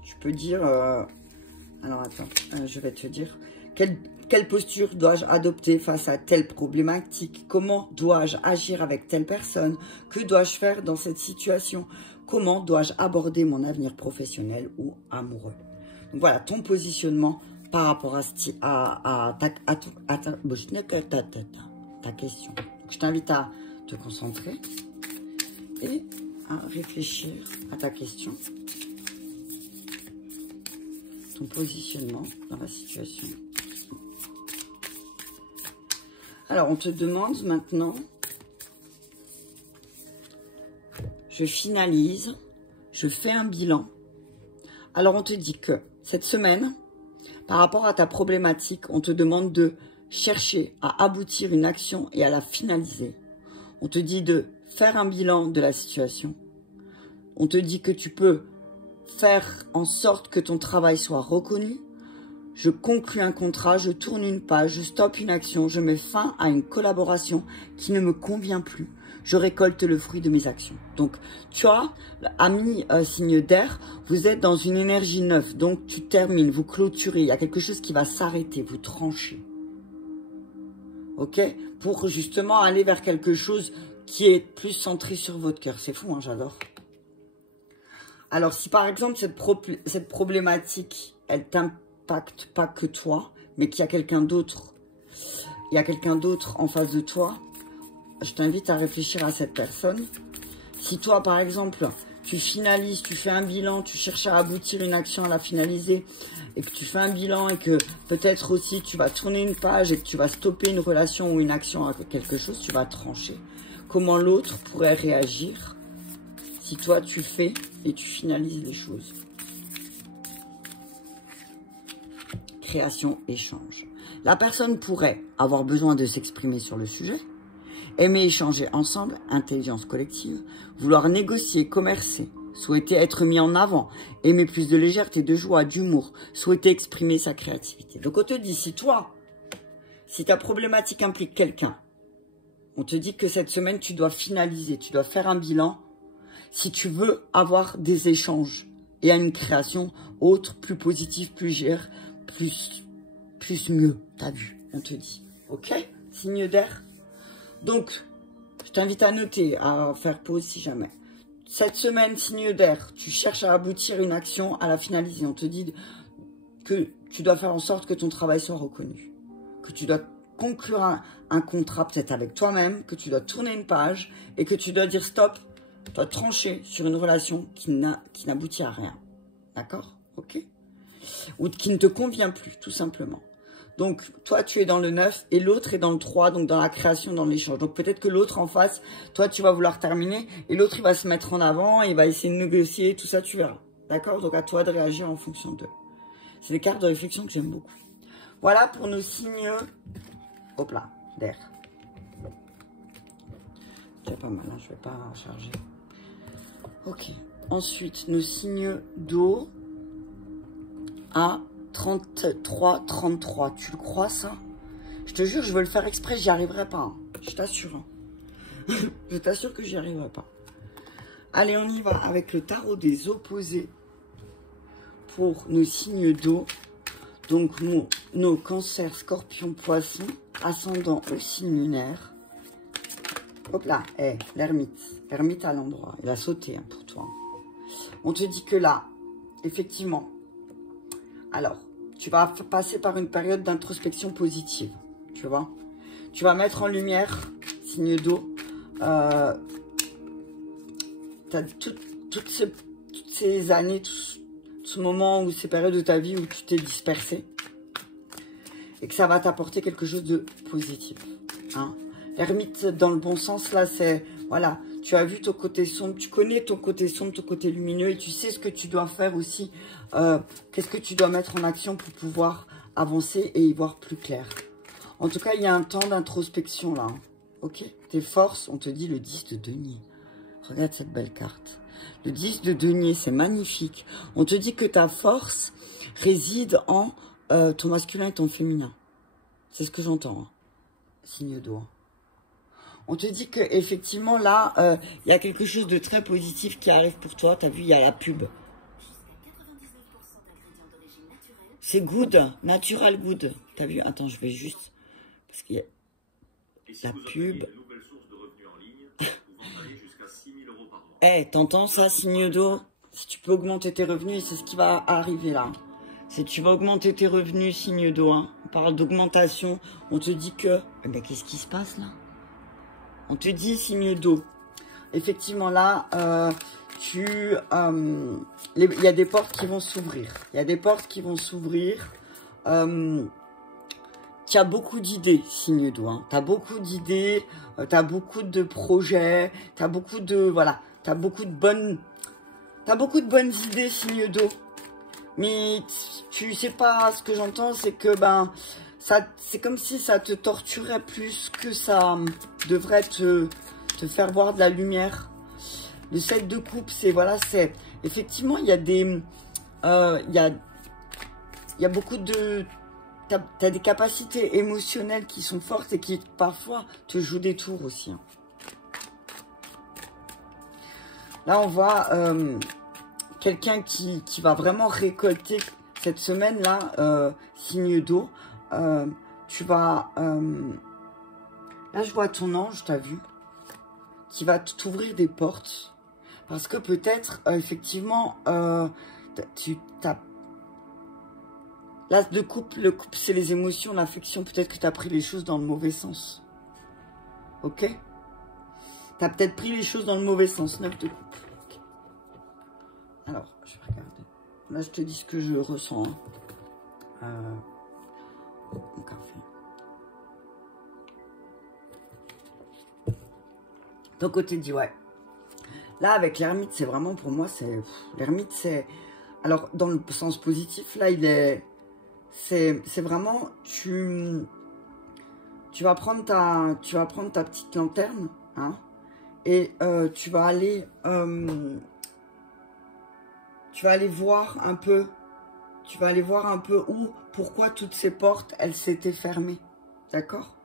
tu peux dire... alors, attends, je vais te dire... Quelle posture dois-je adopter face à telle problématique? Comment dois-je agir avec telle personne? Que dois-je faire dans cette situation? Comment dois-je aborder mon avenir professionnel ou amoureux? Donc voilà, ton positionnement par rapport à ta question. Donc, je t'invite à te concentrer et à réfléchir à ta question. Ton positionnement dans la situation. Alors, on te demande maintenant, je finalise, je fais un bilan. Alors, on te dit que cette semaine, par rapport à ta problématique, on te demande de chercher à aboutir une action et à la finaliser. On te dit de faire un bilan de la situation. On te dit que tu peux faire en sorte que ton travail soit reconnu. Je conclus un contrat, je tourne une page, je stoppe une action, je mets fin à une collaboration qui ne me convient plus. Je récolte le fruit de mes actions. Donc, tu vois, amis signe d'air, vous êtes dans une énergie neuve. Donc, tu termines, vous clôturez. Il y a quelque chose qui va s'arrêter, vous tranchez. Ok? Pour justement aller vers quelque chose qui est plus centré sur votre cœur. C'est fou, hein, j'adore. Alors, si par exemple, cette problématique, elle t'impacte pas que toi, mais qu'il y a quelqu'un d'autre, en face de toi, je t'invite à réfléchir à cette personne. Si toi, par exemple, tu finalises, tu fais un bilan, tu cherches à aboutir une action, à la finaliser, et que tu fais un bilan et que peut-être aussi tu vas tourner une page et que tu vas stopper une relation ou une action avec quelque chose, tu vas trancher. Comment l'autre pourrait réagir si toi tu fais et tu finalises les choses? Création, échange. La personne pourrait avoir besoin de s'exprimer sur le sujet, aimer échanger ensemble, intelligence collective, vouloir négocier, commercer, souhaiter être mis en avant, aimer plus de légèreté, de joie, d'humour, souhaiter exprimer sa créativité. Donc on te dit, si ta problématique implique quelqu'un, on te dit que cette semaine tu dois finaliser, tu dois faire un bilan, si tu veux avoir des échanges et une création autre, plus positive, plus gère, plus mieux, t'as vu, on te dit. Ok? Signe d'air. Donc, je t'invite à noter, à faire pause si jamais. Cette semaine, signe d'air, tu cherches à aboutir une action, à la finaliser. On te dit que tu dois faire en sorte que ton travail soit reconnu. Que tu dois conclure un contrat peut-être avec toi-même, que tu dois tourner une page et que tu dois dire stop, tu dois trancher sur une relation qui n'aboutit à rien. D'accord? Ok? Ou qui ne te convient plus, tout simplement. Donc, toi, tu es dans le 9 et l'autre est dans le 3, donc dans la création, dans l'échange. Donc, peut-être que l'autre en face, toi, tu vas vouloir terminer et l'autre, il va se mettre en avant, il va essayer de négocier, tout ça, tu verras. D'accord? Donc, à toi de réagir en fonction d'eux. C'est des cartes de réflexion que j'aime beaucoup. Voilà pour nos signes, hop là, d'air. C'est pas mal, hein, je vais pas charger. Ok. Ensuite, nos signes d'eau à 33, 33. Tu le crois, ça? Je te jure, je veux le faire exprès, j'y arriverai pas. Hein. Je t'assure. Hein. Je t'assure que j'y arriverai pas. Allez, on y va avec le tarot des opposés pour nos signes d'eau. Donc, nos cancers, scorpions, poissons, ascendant au signe lunaire. Hop là, l'ermite. L'ermite à l'endroit. Il a sauté hein, pour toi. On te dit que là, effectivement, alors, tu vas passer par une période d'introspection positive, tu vois. Tu vas mettre en lumière, signe d'eau, toutes ces années, tout ce moment ou ces périodes de ta vie où tu t'es dispersé. Et que ça va t'apporter quelque chose de positif. Hein. L'ermite, dans le bon sens, là, c'est, voilà, tu as vu ton côté sombre, tu connais ton côté sombre, ton côté lumineux, et tu sais ce que tu dois faire aussi. Qu'est-ce que tu dois mettre en action pour pouvoir avancer et y voir plus clair. En tout cas, il y a un temps d'introspection là. Hein. Ok? Tes forces, on te dit le 10 de denier. Regarde cette belle carte. Le 10 de denier, c'est magnifique. On te dit que ta force réside en ton masculin et ton féminin. C'est ce que j'entends. Hein. Signe d'eau. On te dit que effectivement là, il y a quelque chose de très positif qui arrive pour toi. T'as vu, il y a la pub. C'est good, natural good. T'as vu? Attends, je vais juste... Parce qu'il y a la pub. Eh, t'entends ça, signe d'eau? Si tu peux augmenter tes revenus, c'est ce qui va arriver là. Si tu vas augmenter tes revenus, signe d'eau. Hein. On parle d'augmentation. On te dit que... Eh ben, qu'est-ce qui se passe là? On te dit signe d'eau. Effectivement, là, il y a des portes qui vont s'ouvrir. Il y a des portes qui vont s'ouvrir. Tu as beaucoup d'idées, signe d'eau. Hein. Tu as beaucoup d'idées, tu as beaucoup de projets, tu as beaucoup de... Voilà, tu as beaucoup de bonnes idées, signe d'eau. Mais tu sais pas, ce que j'entends, c'est que c'est comme si ça te torturait plus que ça devrait te faire voir de la lumière. Le 7 de coupe, c'est voilà, c'est effectivement il y a des il y a beaucoup de t'as des capacités émotionnelles qui sont fortes et qui parfois te jouent des tours aussi. Hein. Là, on voit quelqu'un qui va vraiment récolter cette semaine-là, signe d'eau. Tu vas... là, je vois ton ange, t'as vu, qui va t'ouvrir des portes. Parce que peut-être, effectivement, tu t'as... L'as de coupe, le couple, c'est les émotions, l'affection. Peut-être que tu as pris les choses dans le mauvais sens. Ok? Tu as peut-être pris les choses dans le mauvais sens. 9 de coupe. Okay. Alors, je vais regarder. Là, je te dis ce que je ressens. Hein. Mon café. Ton côté dit ouais. Là, avec l'ermite, c'est vraiment pour moi, c'est... L'ermite, c'est... Alors, dans le sens positif, là, il est... C'est vraiment, tu vas prendre ta petite lanterne, hein, et tu vas aller voir un peu, où, pourquoi toutes ces portes, elles s'étaient fermées, d'accord?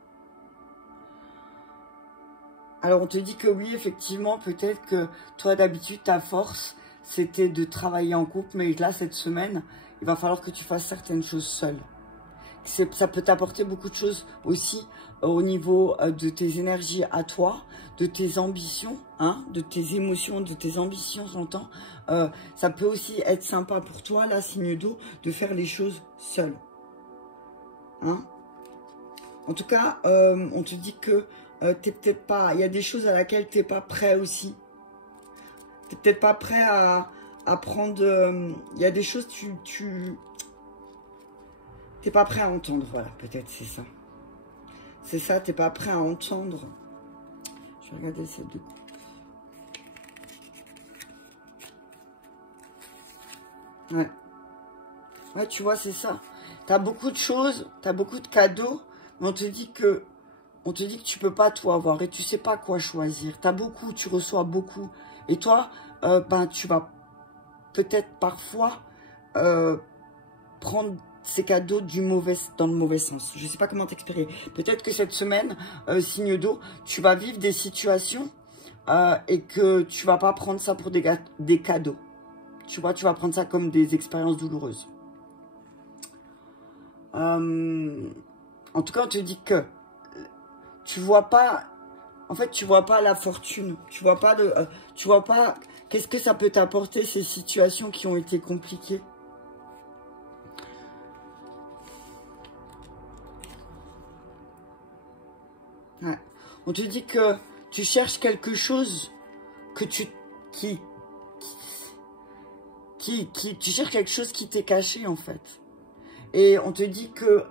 Alors, on te dit que oui, effectivement, peut-être que toi, d'habitude, ta force, c'était de travailler en couple, mais là, cette semaine, il va falloir que tu fasses certaines choses seule. Ça peut t'apporter beaucoup de choses aussi au niveau de tes énergies à toi, de tes ambitions, hein, de tes émotions, de tes ambitions, j'entends. Ça peut aussi être sympa pour toi, là, signe d'eau, de faire les choses seule. Hein? En tout cas, on te dit que t'es peut-être pas... Il y a des choses à laquelle tu n'es pas prêt aussi. Tu n'es peut-être pas prêt à prendre... Il y a des choses, t'es pas prêt à entendre, voilà, peut-être c'est ça. C'est ça, t'es pas prêt à entendre. Je vais regarder cette de coupe. Ouais. Ouais, tu vois, c'est ça. T'as beaucoup de choses, t'as beaucoup de cadeaux, mais on te dit que tu peux pas tout avoir et tu sais pas quoi choisir. T'as beaucoup, tu reçois beaucoup. Et toi, tu vas peut-être parfois prendre ces cadeaux dans le mauvais sens. Je ne sais pas comment t'expliquer. Peut-être que cette semaine, signe d'eau, tu vas vivre des situations et que tu vas pas prendre ça pour des cadeaux. Tu vois, tu vas prendre ça comme des expériences douloureuses. En tout cas, on te dit que tu vois pas... En fait, tu vois pas la fortune. Tu vois pas qu'est-ce que ça peut t'apporter, ces situations qui ont été compliquées. Ouais. On te dit que tu cherches quelque chose que tu cherches quelque chose qui t'est caché en fait. Et on te dit que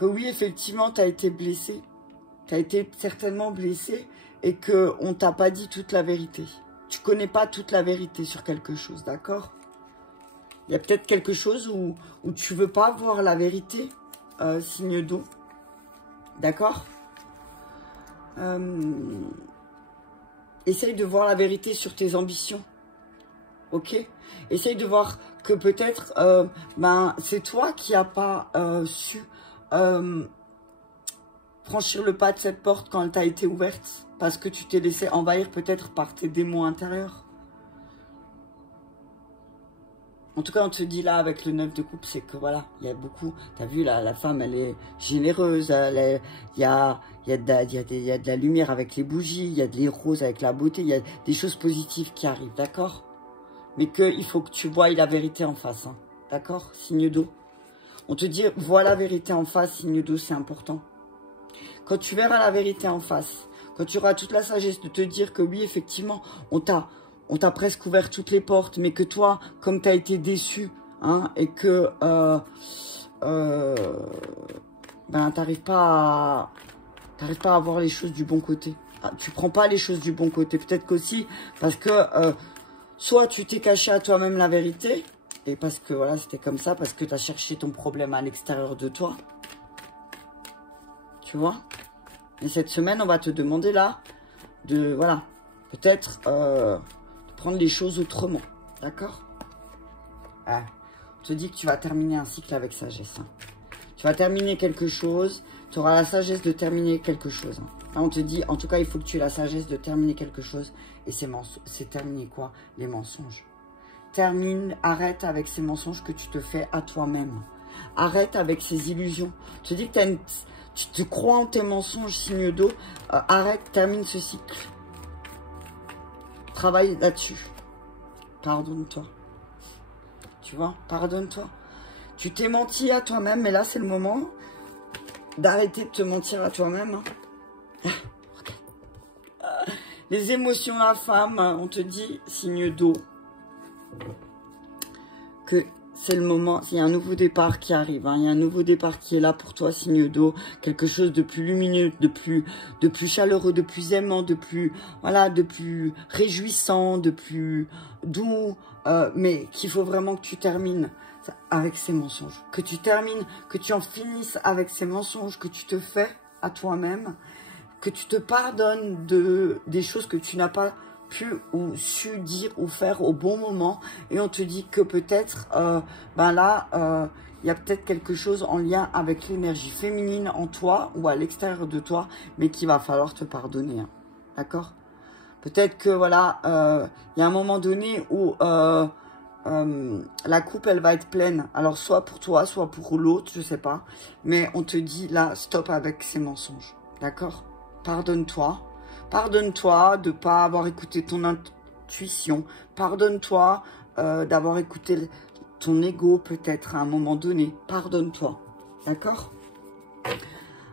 oui, effectivement, tu as été blessé. Tu as été certainement blessé et qu'on t'a pas dit toute la vérité. Tu connais pas toute la vérité sur quelque chose, d'accord? Il y a peut-être quelque chose où tu veux pas voir la vérité, signe d'eau. D'accord? Essaye de voir la vérité sur tes ambitions. Ok? Essaye de voir que peut-être c'est toi qui n'as pas su franchir le pas de cette porte quand elle t'a été ouverte. Parce que tu t'es laissé envahir peut-être par tes démons intérieurs. En tout cas, on te dit là, avec le 9 de coupe, c'est que voilà, il y a beaucoup... T'as vu, là, la femme, elle est généreuse. Il y a de la lumière avec les bougies. Il y a des roses avec la beauté. Il y a des choses positives qui arrivent, d'accord? Mais il faut que tu voies la vérité en face, hein, d'accord? Signe d'eau. On te dit, vois la vérité en face, signe d'eau, c'est important. Quand tu verras la vérité en face, quand tu auras toute la sagesse de te dire que oui, effectivement, on t'a presque ouvert toutes les portes, mais que toi, comme tu as été déçu, hein, et que ben, t'arrives pas à voir les choses du bon côté. Ah, tu prends pas les choses du bon côté. Peut-être qu'aussi, parce que soit tu t'es caché à toi-même la vérité, et parce que voilà, c'était comme ça, parce que tu as cherché ton problème à l'extérieur de toi. Tu vois? Et cette semaine, on va te demander là, de, voilà, peut-être prendre les choses autrement, d'accord? On te dit que tu vas terminer un cycle avec sagesse. Hein. Tu vas terminer quelque chose, tu auras la sagesse de terminer quelque chose. Hein. Là, on te dit, en tout cas, il faut que tu aies la sagesse de terminer quelque chose. Et c'est terminer quoi? Les mensonges. Termine, arrête avec ces mensonges que tu te fais à toi-même. Arrête avec ces illusions. On te dit que tu te crois en tes mensonges, signe d'eau. Arrête, termine ce cycle. Travaille là-dessus. Pardonne-toi. Tu vois, pardonne-toi. Tu t'es menti à toi-même, mais là, c'est le moment d'arrêter de te mentir à toi-même. Hein. Les émotions, la femme, on te dit, signe d'eau, que c'est le moment, il y a un nouveau départ qui arrive, hein, il y a un nouveau départ qui est là pour toi, signe d'eau, quelque chose de plus lumineux, de plus chaleureux, de plus aimant, de plus, voilà, de plus réjouissant, de plus doux, mais qu'il faut vraiment que tu termines avec ces mensonges, que tu termines, que tu en finisses avec ces mensonges que tu te fais à toi-même, que tu te pardonnes des choses que tu n'as pas pu ou su dire ou faire au bon moment, et on te dit que peut-être ben là il y a peut-être quelque chose en lien avec l'énergie féminine en toi ou à l'extérieur de toi, mais qu'il va falloir te pardonner, hein. D'accord? Peut-être que voilà, il y a un moment donné où la coupe elle va être pleine, alors soit pour toi, soit pour l'autre, je sais pas, mais on te dit là, stop avec ces mensonges, d'accord? Pardonne-toi. Pardonne-toi de ne pas avoir écouté ton intuition. Pardonne-toi d'avoir écouté ton ego peut-être à un moment donné. Pardonne-toi. D'accord?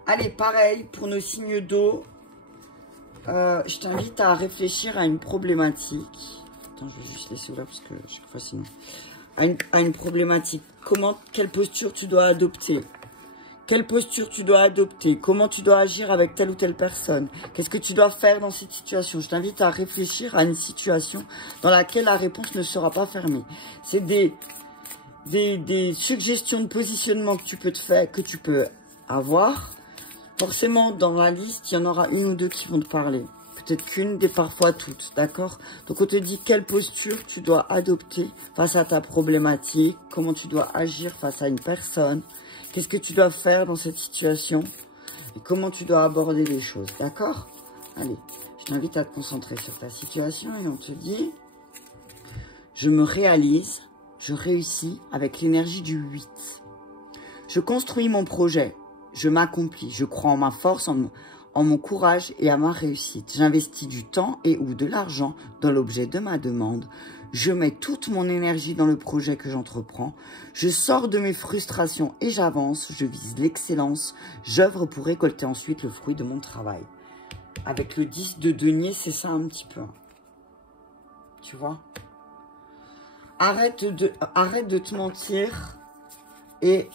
Allez, pareil, pour nos signes d'eau, je t'invite à réfléchir à une problématique. Attends, je vais juste laisser ouvert parce que chaque fois sinon. À une problématique. Quelle posture tu dois adopter? Quelle posture tu dois adopter? Comment tu dois agir avec telle ou telle personne? Qu'est-ce que tu dois faire dans cette situation? Je t'invite à réfléchir à une situation dans laquelle la réponse ne sera pas fermée. C'est des suggestions de positionnement que tu peux te faire, que tu peux avoir. Forcément, dans la liste, il y en aura une ou deux qui vont te parler. Peut-être qu'une, des parfois toutes, d'accord? Donc, on te dit quelle posture tu dois adopter face à ta problématique, comment tu dois agir face à une personne. Qu'est-ce que tu dois faire dans cette situation et comment tu dois aborder les choses, d'accord? Allez, je t'invite à te concentrer sur ta situation et on te dit, je me réalise, je réussis avec l'énergie du 8. Je construis mon projet, je m'accomplis, je crois en ma force, en mon courage et à ma réussite. J'investis du temps et ou de l'argent dans l'objet de ma demande. Je mets toute mon énergie dans le projet que j'entreprends. Je sors de mes frustrations et j'avance. Je vise l'excellence. J'œuvre pour récolter ensuite le fruit de mon travail. Avec le 10 de denier, c'est ça un petit peu. Tu vois? Arrête de te mentir et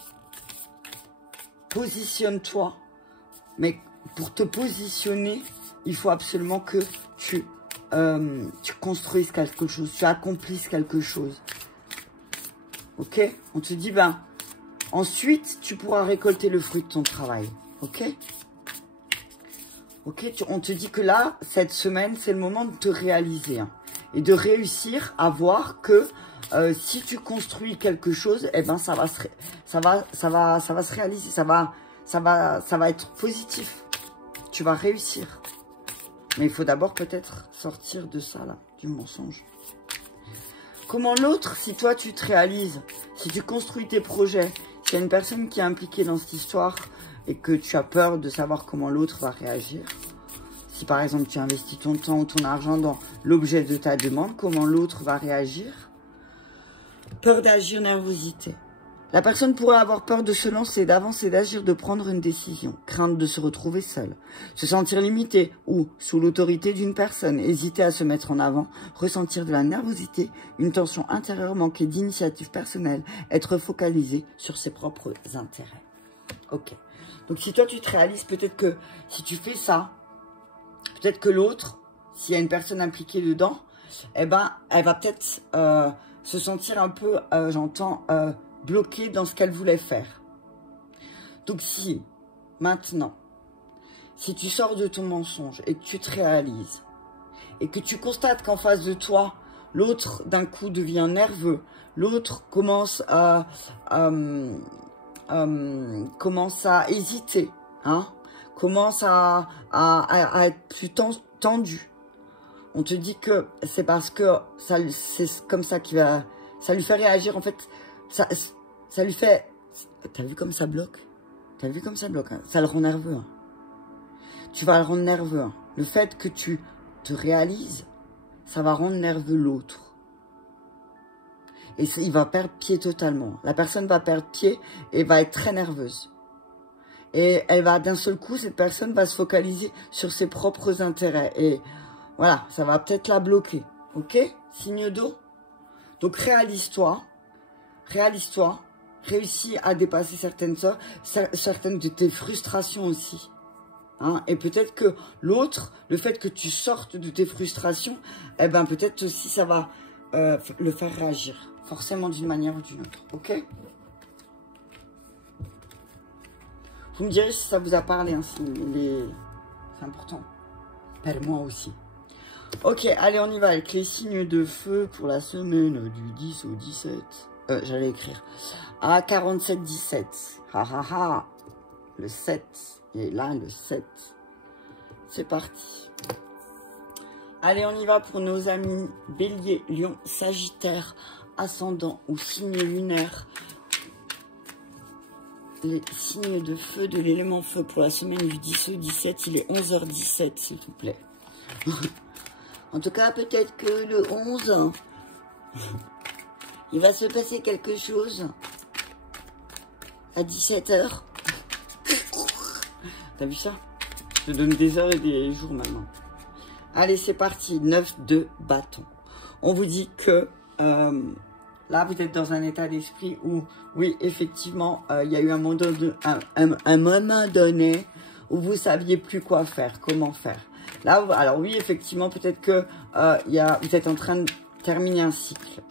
positionne-toi. Mais pour te positionner, il faut absolument que tu construises quelque chose, tu accomplisses quelque chose. Ok? On te dit, ben, ensuite, tu pourras récolter le fruit de ton travail. Ok? Ok? On te dit que là, cette semaine, c'est le moment de te réaliser. Hein, et de réussir à voir que si tu construis quelque chose, eh ben, ça va se réaliser, ça va être positif. tu vas réussir. Mais il faut d'abord peut-être sortir de ça, là, du mensonge. Comment l'autre, si toi tu te réalises, si tu construis tes projets, s'il y a une personne qui est impliquée dans cette histoire et que tu as peur de savoir comment l'autre va réagir, si par exemple tu investis ton temps ou ton argent dans l'objet de ta demande, comment l'autre va réagir? Peur d'agir, nervosité. La personne pourrait avoir peur de se lancer, d'avancer, d'agir, de prendre une décision, crainte de se retrouver seule, se sentir limité ou sous l'autorité d'une personne, hésiter à se mettre en avant, ressentir de la nervosité, une tension intérieure, manquer d'initiative personnelle, être focalisé sur ses propres intérêts. Ok. Donc si toi tu te réalises, peut-être que si tu fais ça, peut-être que l'autre, s'il y a une personne impliquée dedans, eh ben, elle va peut-être se sentir un peu, bloquée dans ce qu'elle voulait faire. Donc si, maintenant, si tu sors de ton mensonge et que tu te réalises, et que tu constates qu'en face de toi, l'autre d'un coup devient nerveux, l'autre commence à hésiter, hein, commence à être plus tendu. On te dit que c'est parce que c'est comme ça qu'il va, ça lui fait réagir. En fait, ça lui fait. T'as vu comme ça bloque? T'as vu comme ça bloque, hein? Ça le rend nerveux. Hein. Tu vas le rendre nerveux. Hein. Le fait que tu te réalises, ça va rendre nerveux l'autre. Et il va perdre pied totalement. La personne va perdre pied et va être très nerveuse. Et elle va, d'un seul coup, cette personne va se focaliser sur ses propres intérêts. Et voilà, ça va peut-être la bloquer. Ok? Signe d'eau. Donc réalise-toi. Réalise-toi. Réussis à dépasser certaines de tes frustrations aussi. Hein? Et peut-être que l'autre, le fait que tu sortes de tes frustrations, eh ben peut-être aussi ça va le faire réagir. Forcément d'une manière ou d'une autre. Ok? Vous me direz si ça vous a parlé, hein, c'est important. Moi aussi. Ok, allez, on y va avec les signes de feu pour la semaine du 10 au 17. J'allais écrire. Ah, 47-17. Ha ha ha. Le 7. Et là, le 7. C'est parti. Allez, on y va pour nos amis Bélier, Lion, Sagittaire, Ascendant ou signe lunaire. Les signes de feu de l'élément feu pour la semaine du 10 au 17, il est 11h17 s'il vous plaît. En tout cas, peut-être que le 11, il va se passer quelque chose à 17h. T'as vu ça? Je te donne des heures et des jours maintenant. Allez, c'est parti, 9 de bâton. On vous dit que... là, vous êtes dans un état d'esprit où, oui, effectivement, il y a eu un moment donné où vous ne saviez plus quoi faire, comment faire. Là, alors oui, effectivement, peut-être que vous êtes en train de terminer un cycle.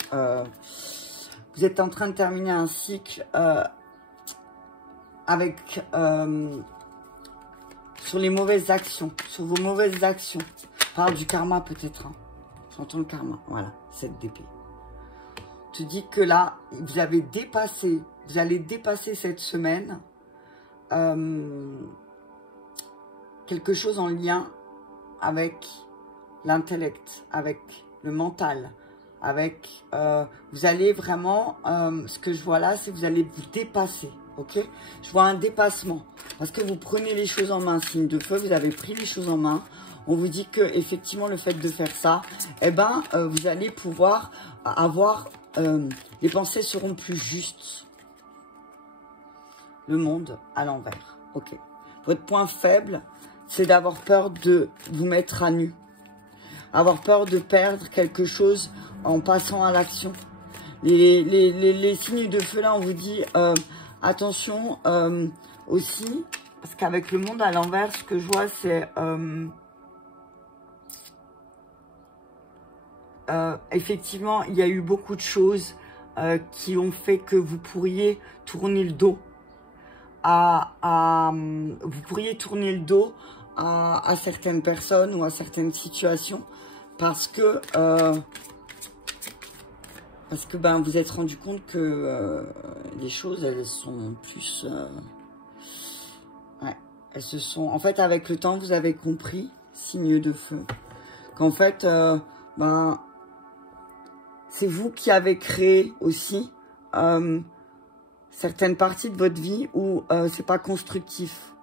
Vous êtes en train de terminer un cycle avec... sur les mauvaises actions, sur vos mauvaises actions. Je parle du karma peut-être. Hein. J'entends le karma, voilà, 7 d'épée. Te dis que là, vous allez dépasser cette semaine quelque chose en lien avec l'intellect, avec le mental, avec vous allez vraiment, ce que je vois là, c'est que vous allez vous dépasser, ok? Je vois un dépassement, parce que vous prenez les choses en main, signe de feu, vous avez pris les choses en main. On vous dit que effectivement le fait de faire ça, eh ben, vous allez pouvoir avoir... les pensées seront plus justes. Le monde à l'envers. Ok. Votre point faible, c'est d'avoir peur de vous mettre à nu. Avoir peur de perdre quelque chose en passant à l'action. Les signes de feu là, on vous dit attention aussi, parce qu'avec le monde à l'envers, ce que je vois, c'est... effectivement, il y a eu beaucoup de choses qui ont fait que vous pourriez tourner le dos à certaines personnes ou à certaines situations parce que ben vous êtes rendu compte que les choses elles sont plus ouais, elles se sont... En fait, avec le temps, vous avez compris, signe de feu, qu'en fait, ben, c'est vous qui avez créé aussi certaines parties de votre vie où c'est pas constructif.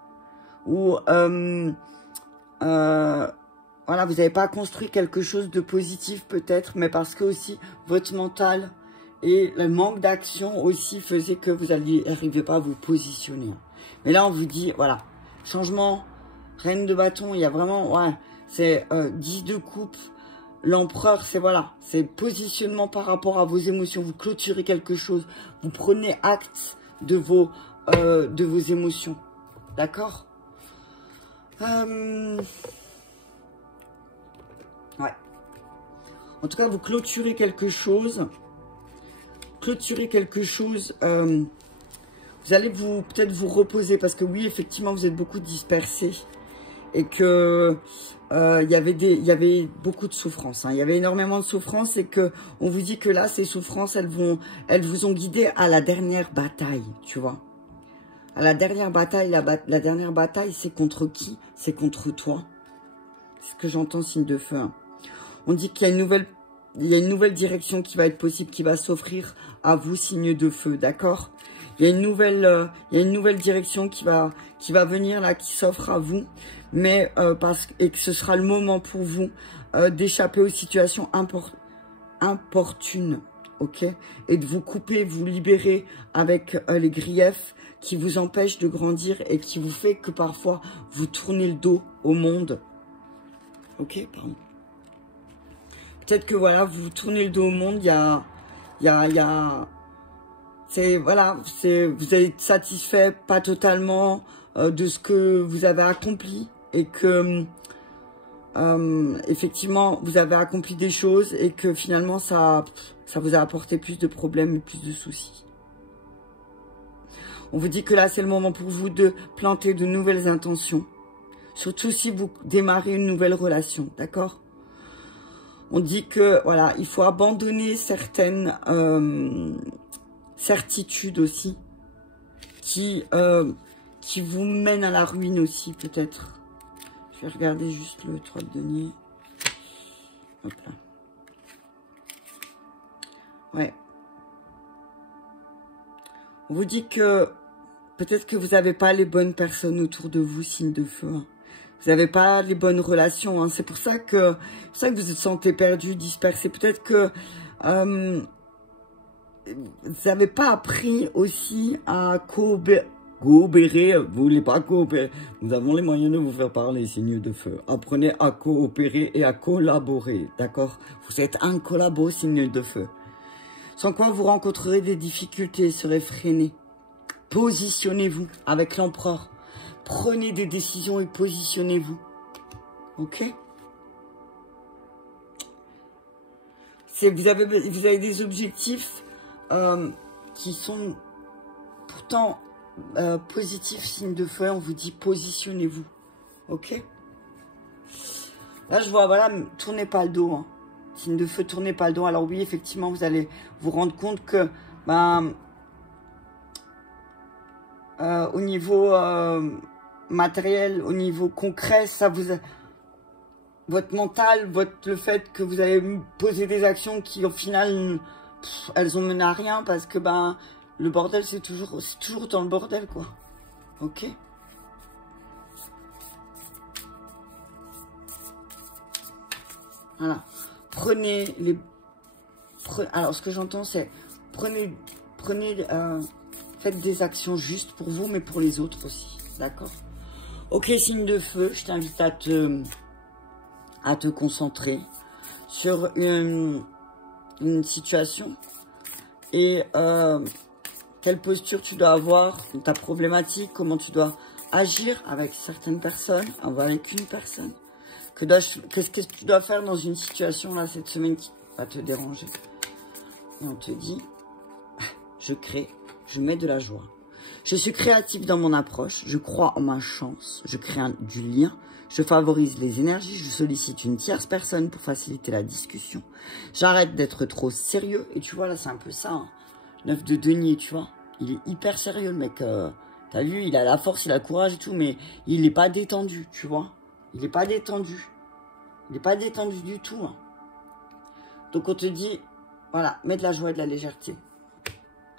Où, voilà, vous n'avez pas construit quelque chose de positif peut-être, mais parce que aussi votre mental et le manque d'action aussi faisait que vous n'arriviez pas à vous positionner. Mais là, on vous dit, voilà, changement, reine de bâton, il y a vraiment, ouais, c'est 10 de coupe, l'empereur, c'est voilà, c'est positionnement par rapport à vos émotions, vous clôturez quelque chose, vous prenez acte de vos émotions, d'accord? Ouais. En tout cas, vous clôturez quelque chose. Vous allez peut-être vous reposer parce que oui, effectivement, vous êtes beaucoup dispersés et que il y avait beaucoup de souffrance. Hein. Il y avait énormément de souffrance et que on vous dit que là, ces souffrances, elles vous ont guidé à la dernière bataille, tu vois. À la dernière bataille, la dernière bataille, c'est contre qui? C'est contre toi. C'est ce que j'entends, signe de feu. Hein. On dit qu'il y a une nouvelle direction qui va être possible, qui va s'offrir à vous, signe de feu, d'accord? Il y a une nouvelle direction qui va venir là, qui s'offre à vous, mais et que ce sera le moment pour vous d'échapper aux situations importunes, ok? Et de vous couper, vous libérer avec les griefs qui vous empêchent de grandir et qui vous fait que parfois vous tournez le dos au monde, ok? Pardon. Peut-être que voilà, vous tournez le dos au monde, voilà, vous êtes satisfait, pas totalement de ce que vous avez accompli et que effectivement vous avez accompli des choses et que finalement ça vous a apporté plus de problèmes et plus de soucis. On vous dit que là c'est le moment pour vous de planter de nouvelles intentions, surtout si vous démarrez une nouvelle relation, d'accord? On dit que, voilà, il faut abandonner certaines certitudes aussi qui vous mènent à la ruine aussi, peut-être. Je vais regarder juste le 3 de denier. Hop là. Ouais. On vous dit que peut-être que vous n'avez pas les bonnes personnes autour de vous, signe de feu. Hein. Vous n'avez pas les bonnes relations. Hein. C'est pour ça que vous vous sentez perdu, dispersé. Peut-être que vous n'avez pas appris aussi à coopérer. Vous voulez pas coopérer. Nous avons les moyens de vous faire parler, signe de feu. Apprenez à coopérer et à collaborer. D'accord? Vous êtes un collabo, signe de feu. Sans quoi vous rencontrerez des difficultés, serez freiné. Positionnez-vous avec l'empereur. Prenez des décisions et positionnez-vous. Ok? Vous avez des objectifs qui sont pourtant positifs, signe de feu. On vous dit positionnez-vous. Ok? Là, je vois, voilà, tournez pas le dos. Hein. Signe de feu, tournez pas le dos. Alors oui, effectivement, vous allez vous rendre compte que au niveau matériel, au niveau concret, ça vous... Votre mental, le fait que vous avez posé des actions qui, au final, elles ont mené à rien parce que, le bordel, c'est toujours dans le bordel, quoi. Ok? Voilà. Alors, ce que j'entends, c'est faites des actions justes pour vous, mais pour les autres aussi. D'accord? Ok, signe de feu, je t'invite à te concentrer sur une situation et quelle posture tu dois avoir dans ta problématique, comment tu dois agir avec certaines personnes, avec une personne. Qu'est-ce que tu dois faire dans une situation là cette semaine qui va te déranger. Et on te dit, je crée, je mets de la joie. Je suis créatif dans mon approche, je crois en ma chance, je crée du lien, je favorise les énergies, je sollicite une tierce personne pour faciliter la discussion. J'arrête d'être trop sérieux. Et tu vois, là, c'est un peu ça. Hein. 9 de denier, tu vois. Il est hyper sérieux, le mec. T'as vu, il a la force, il a le courage et tout, mais il n'est pas détendu, tu vois. Il n'est pas détendu. Il n'est pas détendu du tout. Hein. Donc on te dit, voilà, mets de la joie et de la légèreté.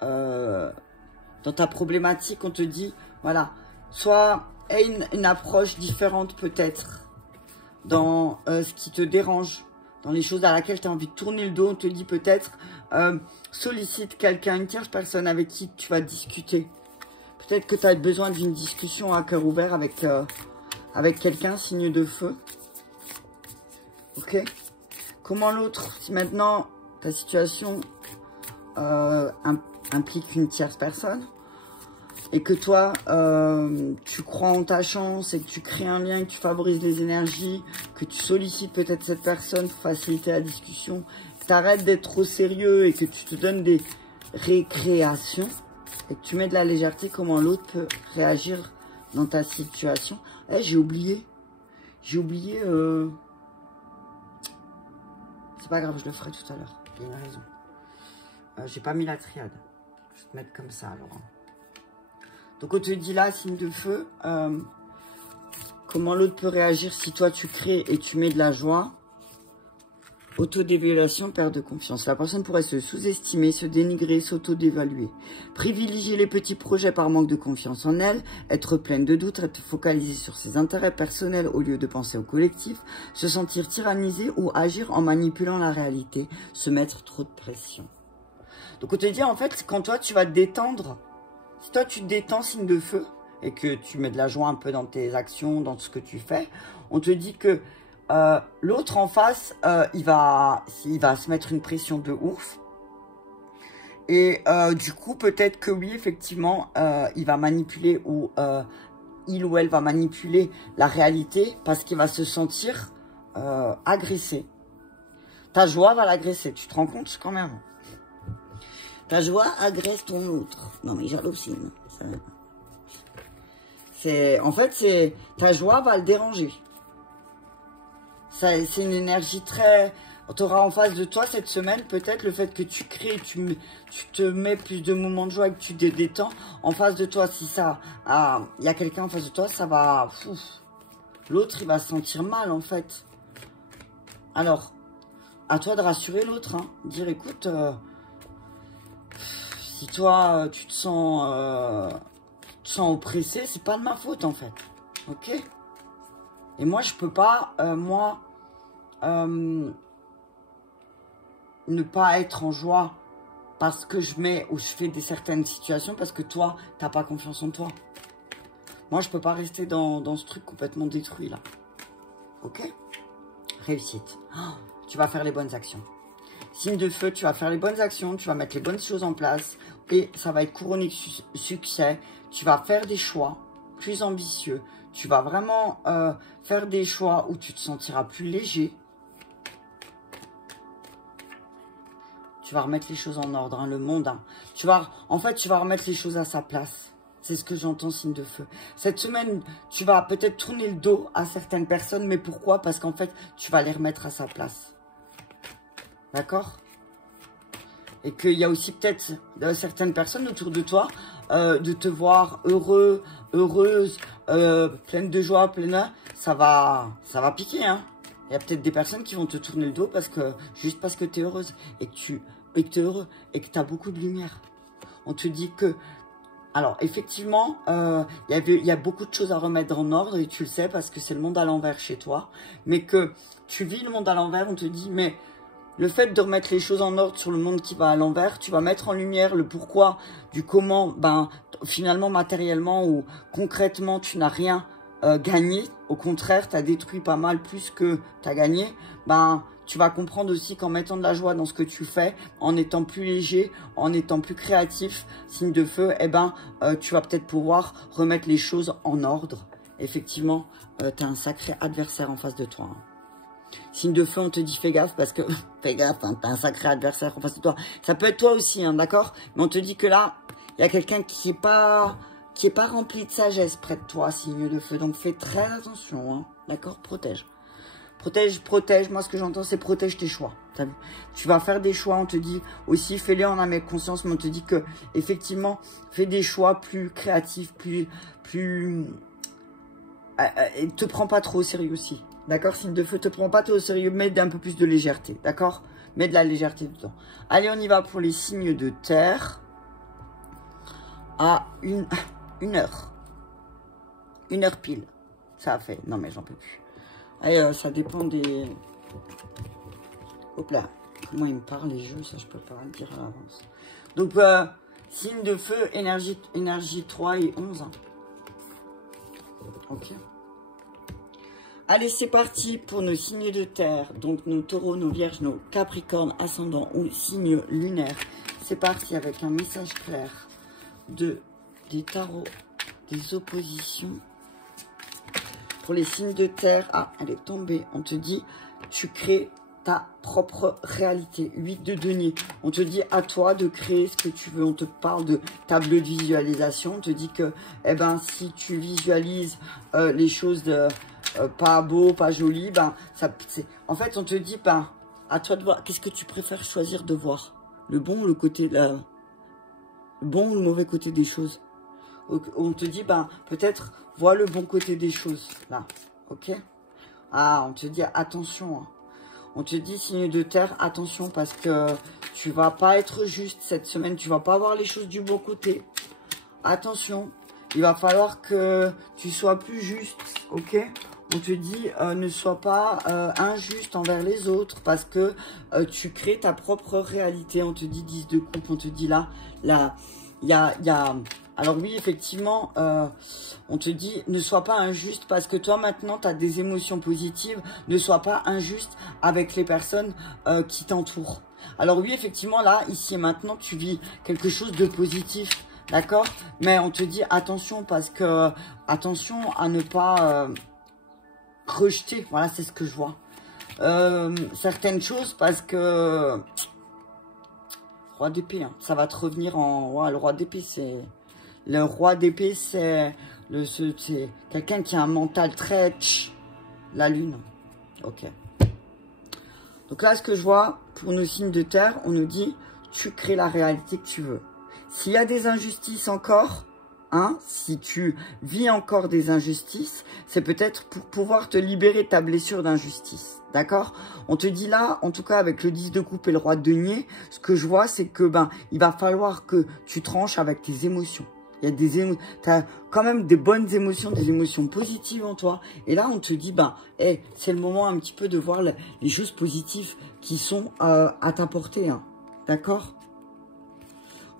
Dans ta problématique, on te dit, voilà, soit aie une approche différente peut-être dans ce qui te dérange, dans les choses à laquelle tu as envie de tourner le dos. On te dit peut-être, sollicite quelqu'un, une tierce personne avec qui tu vas discuter. Peut-être que tu as besoin d'une discussion à cœur ouvert avec quelqu'un, signe de feu. Ok? Comment l'autre, si maintenant ta situation implique une tierce personne et que toi, tu crois en ta chance et que tu crées un lien, que tu favorises les énergies, que tu sollicites peut-être cette personne pour faciliter la discussion, que tu arrêtes d'être trop sérieux et que tu te donnes des récréations et que tu mets de la légèreté, comment l'autre peut réagir dans ta situation. Eh, j'ai oublié. J'ai oublié... C'est pas grave, je le ferai tout à l'heure. Il y a une raison. J'ai pas mis la triade. Je vais te mettre comme ça alors. Donc on te dit là, signe de feu, comment l'autre peut réagir si toi tu crées et tu mets de la joie. Autodévaluation, perte de confiance. La personne pourrait se sous-estimer, se dénigrer, s'auto-dévaluer. Privilégier les petits projets par manque de confiance en elle, être pleine de doutes, être focalisée sur ses intérêts personnels au lieu de penser au collectif, se sentir tyrannisée ou agir en manipulant la réalité, se mettre trop de pression. Donc on te dit en fait, quand toi tu vas te détendre, si toi tu te détends, signe de feu, et que tu mets de la joie un peu dans tes actions, dans ce que tu fais, on te dit que l'autre en face, il va se mettre une pression de ouf. Et du coup, peut-être que oui, effectivement, il va manipuler ou il ou elle va manipuler la réalité parce qu'il va se sentir agressé. Ta joie va l'agresser, tu te rends compte quand même. Ta joie agresse ton autre. Non mais j'hallucine. En fait, ta joie va le déranger. C'est une énergie très... Tu auras en face de toi cette semaine, peut-être le fait que tu crées, tu te mets plus de moments de joie et que tu te détends. En face de toi, si ça... il y a quelqu'un en face de toi, ça va... L'autre, il va se sentir mal, en fait. Alors, à toi de rassurer l'autre. Hein. Dire, écoute, si toi, tu te sens oppressé, c'est pas de ma faute, en fait. Ok ? Et moi, je peux pas, ne pas être en joie parce que je mets ou je fais certaines situations parce que toi, t'as pas confiance en toi. Moi, je peux pas rester dans ce truc complètement détruit, là. Ok? Réussite. Oh, tu vas faire les bonnes actions. Signe de feu, tu vas faire les bonnes actions, tu vas mettre les bonnes choses en place et ça va être couronné de succès. Tu vas faire des choix plus ambitieux. Tu vas vraiment faire des choix où tu te sentiras plus léger. Tu vas remettre les choses en ordre, hein, le monde. Hein. En fait, tu vas remettre les choses à sa place. C'est ce que j'entends, signe de feu. Cette semaine, tu vas peut-être tourner le dos à certaines personnes. Mais pourquoi? Parce qu'en fait, tu vas les remettre à sa place. D'accord? Et qu'il y a aussi peut-être certaines personnes autour de toi, de te voir heureux, heureuse, pleine de joie, ça va piquer, hein. Il y a peut-être des personnes qui vont te tourner le dos juste parce que tu es heureuse et que tu es heureux et que tu as beaucoup de lumière. On te dit que... Alors, effectivement, il y a beaucoup de choses à remettre en ordre et tu le sais parce que c'est le monde à l'envers chez toi. Mais que tu vis le monde à l'envers, on te dit, mais... Le fait de remettre les choses en ordre sur le monde qui va à l'envers, tu vas mettre en lumière le pourquoi, du comment, finalement, matériellement ou concrètement, tu n'as rien gagné. Au contraire, tu as détruit pas mal plus que tu as gagné. Tu vas comprendre aussi qu'en mettant de la joie dans ce que tu fais, en étant plus léger, en étant plus créatif, signe de feu, tu vas peut-être pouvoir remettre les choses en ordre. Effectivement, tu as un sacré adversaire en face de toi. Hein. Signe de feu, on te dit fais gaffe parce que, fais gaffe, hein, t'as un sacré adversaire en face de toi. Ça peut être toi aussi, hein, d'accord? Mais on te dit que là, il y a quelqu'un qui est pas rempli de sagesse près de toi, signe de feu. Donc fais très attention, hein, d'accord? Protège Protège, protège. Moi, ce que j'entends, c'est protège tes choix. Tu vas faire des choix, on te dit aussi, fais-les en âme et conscience, mais on te dit que, effectivement, fais des choix plus créatifs, plus et te prends pas trop au sérieux aussi. D'accord? Signe de feu, te prends pas trop au sérieux, mets un peu plus de légèreté. D'accord? Mets de la légèreté dedans. Allez, on y va pour les signes de terre. À une heure. 1 heure pile. Ça a fait. Non, mais j'en peux plus. Allez, ça dépend des... Hop là. Comment ils me parlent les jeux, ça je peux pas le dire à l'avance. Donc, signe de feu, énergie 3 et 11. Hein. Ok. Allez, c'est parti pour nos signes de terre. Donc, nos taureaux, nos vierges, nos capricornes, ascendants ou signes lunaires. C'est parti avec un message clair des tarots, des oppositions. Pour les signes de terre, ah, elle est tombée. On te dit, tu crées ta propre réalité. 8 de denier. On te dit à toi de créer ce que tu veux. On te parle de tableau de visualisation. On te dit que, eh ben, si tu visualises les choses pas beau, pas joli, ben, en fait, on te dit, ben, à toi de voir. Qu'est-ce que tu préfères choisir de voir? Le bon ou le côté, le bon ou le mauvais côté des choses? On te dit, ben, peut-être, vois le bon côté des choses, là, ok? Ah, on te dit, attention, hein. On te dit, signe de terre, attention, parce que tu vas pas être juste cette semaine, tu vas pas voir les choses du bon côté. Attention, il va falloir que tu sois plus juste, ok? On te dit, ne sois pas injuste envers les autres, parce que tu crées ta propre réalité. On te dit 10 de coupe, on te dit là, il y a... Alors oui, effectivement, on te dit, ne sois pas injuste parce que toi, maintenant, tu as des émotions positives. Ne sois pas injuste avec les personnes qui t'entourent. Alors oui, effectivement, là, ici et maintenant, tu vis quelque chose de positif, d'accord? Mais on te dit, attention, parce que, attention à ne pas rejeter. Voilà, c'est ce que je vois. Certaines choses parce que... Roi d'épée, hein, ça va te revenir en... Ouais, le roi d'épée, c'est... Le roi d'épée, c'est quelqu'un qui a un mental très... La lune. Ok. Donc là, ce que je vois, pour nos signes de terre, on nous dit, tu crées la réalité que tu veux. S'il y a des injustices encore, hein, si tu vis encore des injustices, c'est peut-être pour pouvoir te libérer de ta blessure d'injustice. D'accord? On te dit là, en tout cas avec le 10 de coupe et le roi de denier, ce que je vois, c'est que ben il va falloir que tu tranches avec tes émotions. Il y a des t'as quand même des bonnes émotions, des émotions positives en toi. Et là, on te dit, ben, hey, c'est le moment un petit peu de voir les choses positives qui sont à ta portée. Hein. D'accord?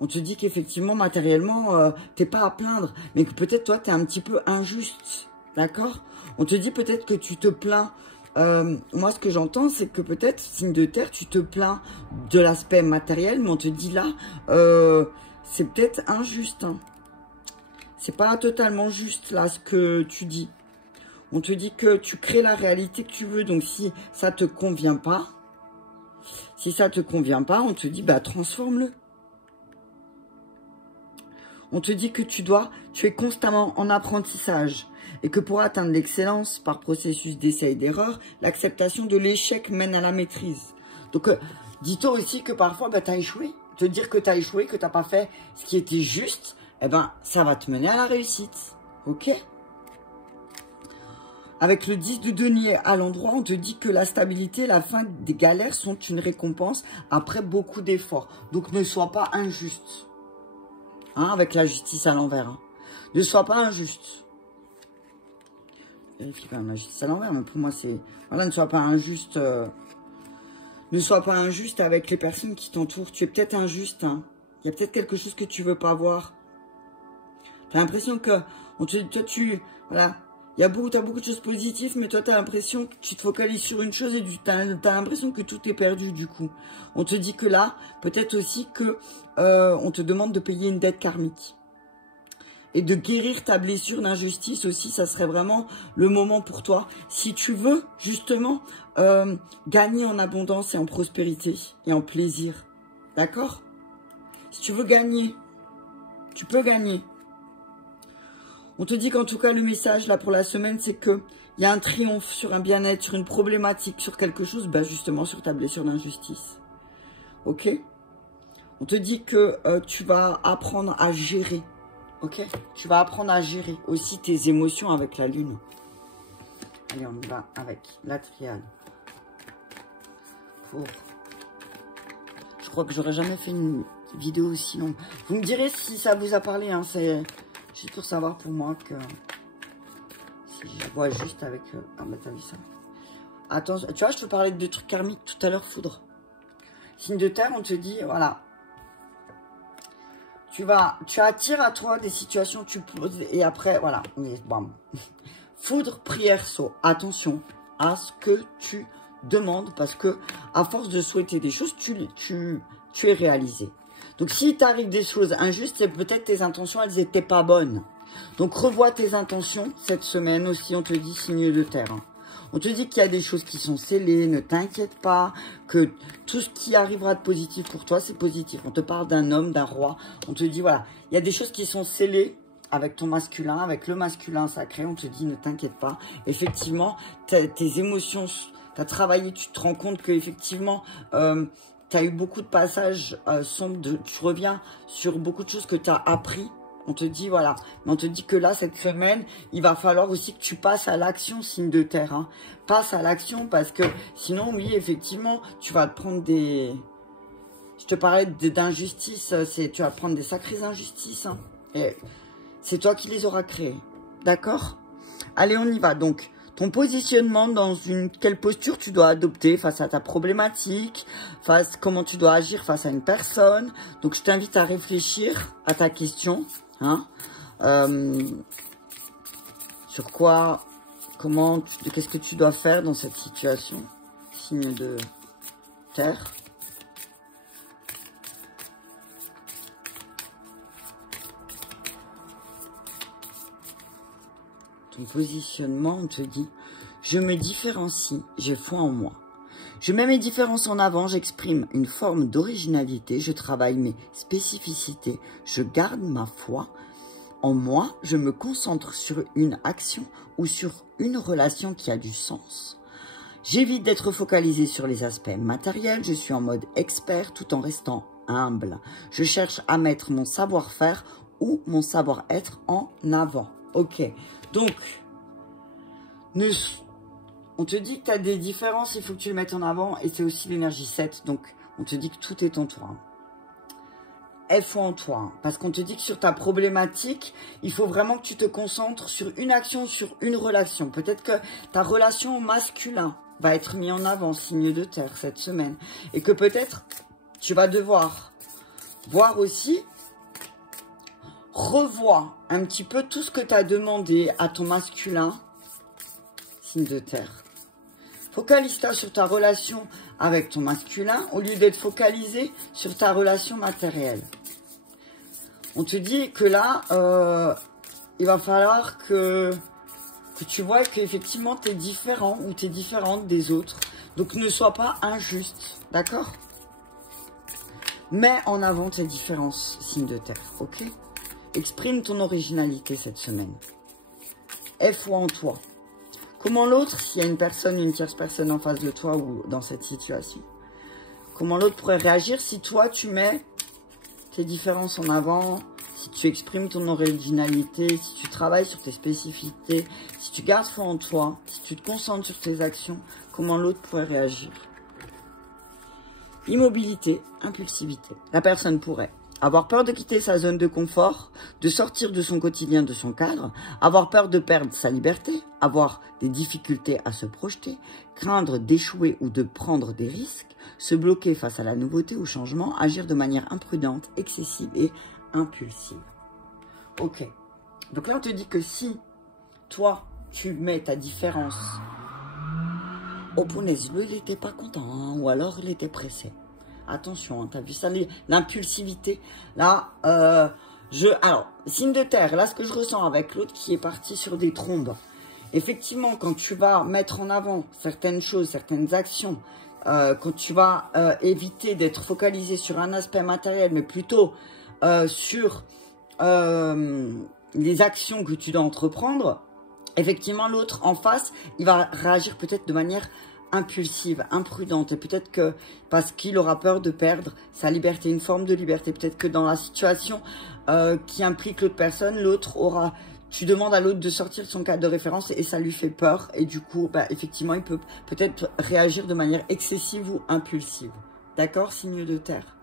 On te dit qu'effectivement, matériellement, t'es pas à plaindre. Mais que peut-être, toi, t'es un petit peu injuste. D'accord? On te dit peut-être que tu te plains. Moi, ce que j'entends, c'est que peut-être, signe de terre, tu te plains de l'aspect matériel. Mais on te dit là, c'est peut-être injuste. Hein. C'est pas totalement juste là ce que tu dis. On te dit que tu crées la réalité que tu veux. Donc si ça te convient pas, on te dit bah transforme-le. On te dit que tu es constamment en apprentissage et que pour atteindre l'excellence par processus d'essai et d'erreur, l'acceptation de l'échec mène à la maîtrise. Donc dis-toi aussi que parfois bah, tu as échoué. Te dire que tu as échoué, que tu n'as pas fait ce qui était juste, eh ben, ça va te mener à la réussite. Ok? Avec le 10 de denier à l'endroit, on te dit que la stabilité et la fin des galères sont une récompense après beaucoup d'efforts. Donc, ne sois pas injuste. Hein, avec la justice à l'envers. Hein. Ne sois pas injuste. Vérifie quand même la justice à l'envers, mais pour moi, c'est... Voilà, ne sois pas injuste. Ne sois pas injuste avec les personnes qui t'entourent. Tu es peut-être injuste. Hein. Il y a peut-être quelque chose que tu veux pas voir. T'as l'impression que, voilà, t'as beaucoup de choses positives, mais toi, t'as l'impression que tu te focalises sur une chose et t'as l'impression que tout est perdu, du coup. On te dit que là, peut-être aussi que, on te demande de payer une dette karmique. Et de guérir ta blessure d'injustice aussi, ça serait vraiment le moment pour toi. Si tu veux, justement, gagner en abondance et en prospérité et en plaisir. D'accord? Si tu veux gagner, tu peux gagner. On te dit qu'en tout cas, le message, là, pour la semaine, c'est que il y a un triomphe sur un bien-être, sur une problématique, sur quelque chose, ben justement sur ta blessure d'injustice. Ok? On te dit que tu vas apprendre à gérer. Ok? Tu vas apprendre à gérer aussi tes émotions avec la lune. Allez, on y va avec la triade. Je crois que j'aurais jamais fait une vidéo aussi longue. Vous me direz si ça vous a parlé. Hein, c'est juste pour savoir pour moi que... Si je vois juste avec... Ah bah t'as vu ça. Attention, tu vois, je te parlais de trucs karmiques tout à l'heure, foudre. Signe de terre, on te dit, voilà. Tu attires à toi des situations, tu poses, et après, voilà. Bam. Foudre, prière, saut. Attention à ce que tu demandes, parce que à force de souhaiter des choses, tu es réalisé. Donc, si t'arrive des choses injustes, c'est peut-être tes intentions, elles n'étaient pas bonnes. Donc, revois tes intentions cette semaine aussi, on te dit signe de terre. Hein. On te dit qu'il y a des choses qui sont scellées, ne t'inquiète pas, que tout ce qui arrivera de positif pour toi, c'est positif. On te parle d'un homme, d'un roi. On te dit, voilà, il y a des choses qui sont scellées avec ton masculin, avec le masculin sacré. On te dit, ne t'inquiète pas. Effectivement, tes émotions, tu as travaillé, tu te rends compte qu'effectivement, tu as eu beaucoup de passages sombres. Tu reviens sur beaucoup de choses que tu as appris. On te dit, voilà, mais on te dit que là, cette semaine, il va falloir aussi que tu passes à l'action, signe de terre. Hein. Passe à l'action parce que sinon, oui, effectivement, tu vas te prendre des... Je te parlais d'injustice, tu vas te prendre des sacrées injustices. Hein. Et c'est toi qui les auras créées. D'accord? Allez, on y va. Donc, ton positionnement dans quelle posture tu dois adopter face à ta problématique, comment tu dois agir face à une personne. Donc, je t'invite à réfléchir à ta question. Hein, sur quoi, qu'est-ce que tu dois faire dans cette situation, signe de terre. Ton positionnement, on te dit, je me différencie, j'ai foi en moi. Je mets mes différences en avant, j'exprime une forme d'originalité, je travaille mes spécificités, je garde ma foi. En moi, je me concentre sur une action ou sur une relation qui a du sens. J'évite d'être focalisé sur les aspects matériels, je suis en mode expert tout en restant humble. Je cherche à mettre mon savoir-faire ou mon savoir-être en avant. Ok, donc, on te dit que tu as des différences, il faut que tu le mettes en avant. Et c'est aussi l'énergie 7. Donc, on te dit que tout est en toi. Aie foi en toi. Hein, parce qu'on te dit que sur ta problématique, il faut vraiment que tu te concentres sur une action, sur une relation. Peut-être que ta relation au masculin va être mise en avant, signe de terre, cette semaine. Et que peut-être, tu vas devoir voir aussi, revoir un petit peu tout ce que tu as demandé à ton masculin, signe de terre. Focalise-toi sur ta relation avec ton masculin au lieu d'être focalisé sur ta relation matérielle. On te dit que là, il va falloir que tu vois qu'effectivement tu es différent ou tu es différente des autres. Donc ne sois pas injuste, d'accord? Mets en avant tes différences, signe de terre, ok? Exprime ton originalité cette semaine. Aie foi en toi. Comment l'autre, s'il y a une personne, une tierce personne en face de toi ou dans cette situation, comment l'autre pourrait réagir si toi, tu mets tes différences en avant, si tu exprimes ton originalité, si tu travailles sur tes spécificités, si tu gardes foi en toi, si tu te concentres sur tes actions, comment l'autre pourrait réagir? Immobilité, impulsivité. La personne pourrait avoir peur de quitter sa zone de confort, de sortir de son quotidien, de son cadre, avoir peur de perdre sa liberté, avoir des difficultés à se projeter, craindre d'échouer ou de prendre des risques, se bloquer face à la nouveauté ou au changement, agir de manière imprudente, excessive et impulsive. Ok. Donc là, on te dit que si toi, tu mets ta différence, oh punaise, lui, il n'était pas content, hein, ou alors il était pressé. Attention, hein, t'as vu ça, l'impulsivité. Là, alors, signe de terre, là, ce que je ressens avec l'autre qui est parti sur des trombes. Effectivement, quand tu vas mettre en avant certaines choses, certaines actions, quand tu vas éviter d'être focalisé sur un aspect matériel, mais plutôt sur les actions que tu dois entreprendre, effectivement, l'autre en face, il va réagir peut-être de manière impulsive, imprudente. Et peut-être que parce qu'il aura peur de perdre sa liberté, une forme de liberté. Peut-être que dans la situation qui implique l'autre personne, l'autre aura... Tu demandes à l'autre de sortir de son cadre de référence et ça lui fait peur. Et du coup, bah, effectivement, il peut peut-être réagir de manière excessive ou impulsive. D'accord, signe de terre.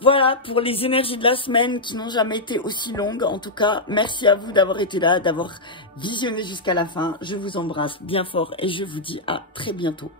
Voilà pour les énergies de la semaine qui n'ont jamais été aussi longues. En tout cas, merci à vous d'avoir été là, d'avoir visionné jusqu'à la fin. Je vous embrasse bien fort et je vous dis à très bientôt.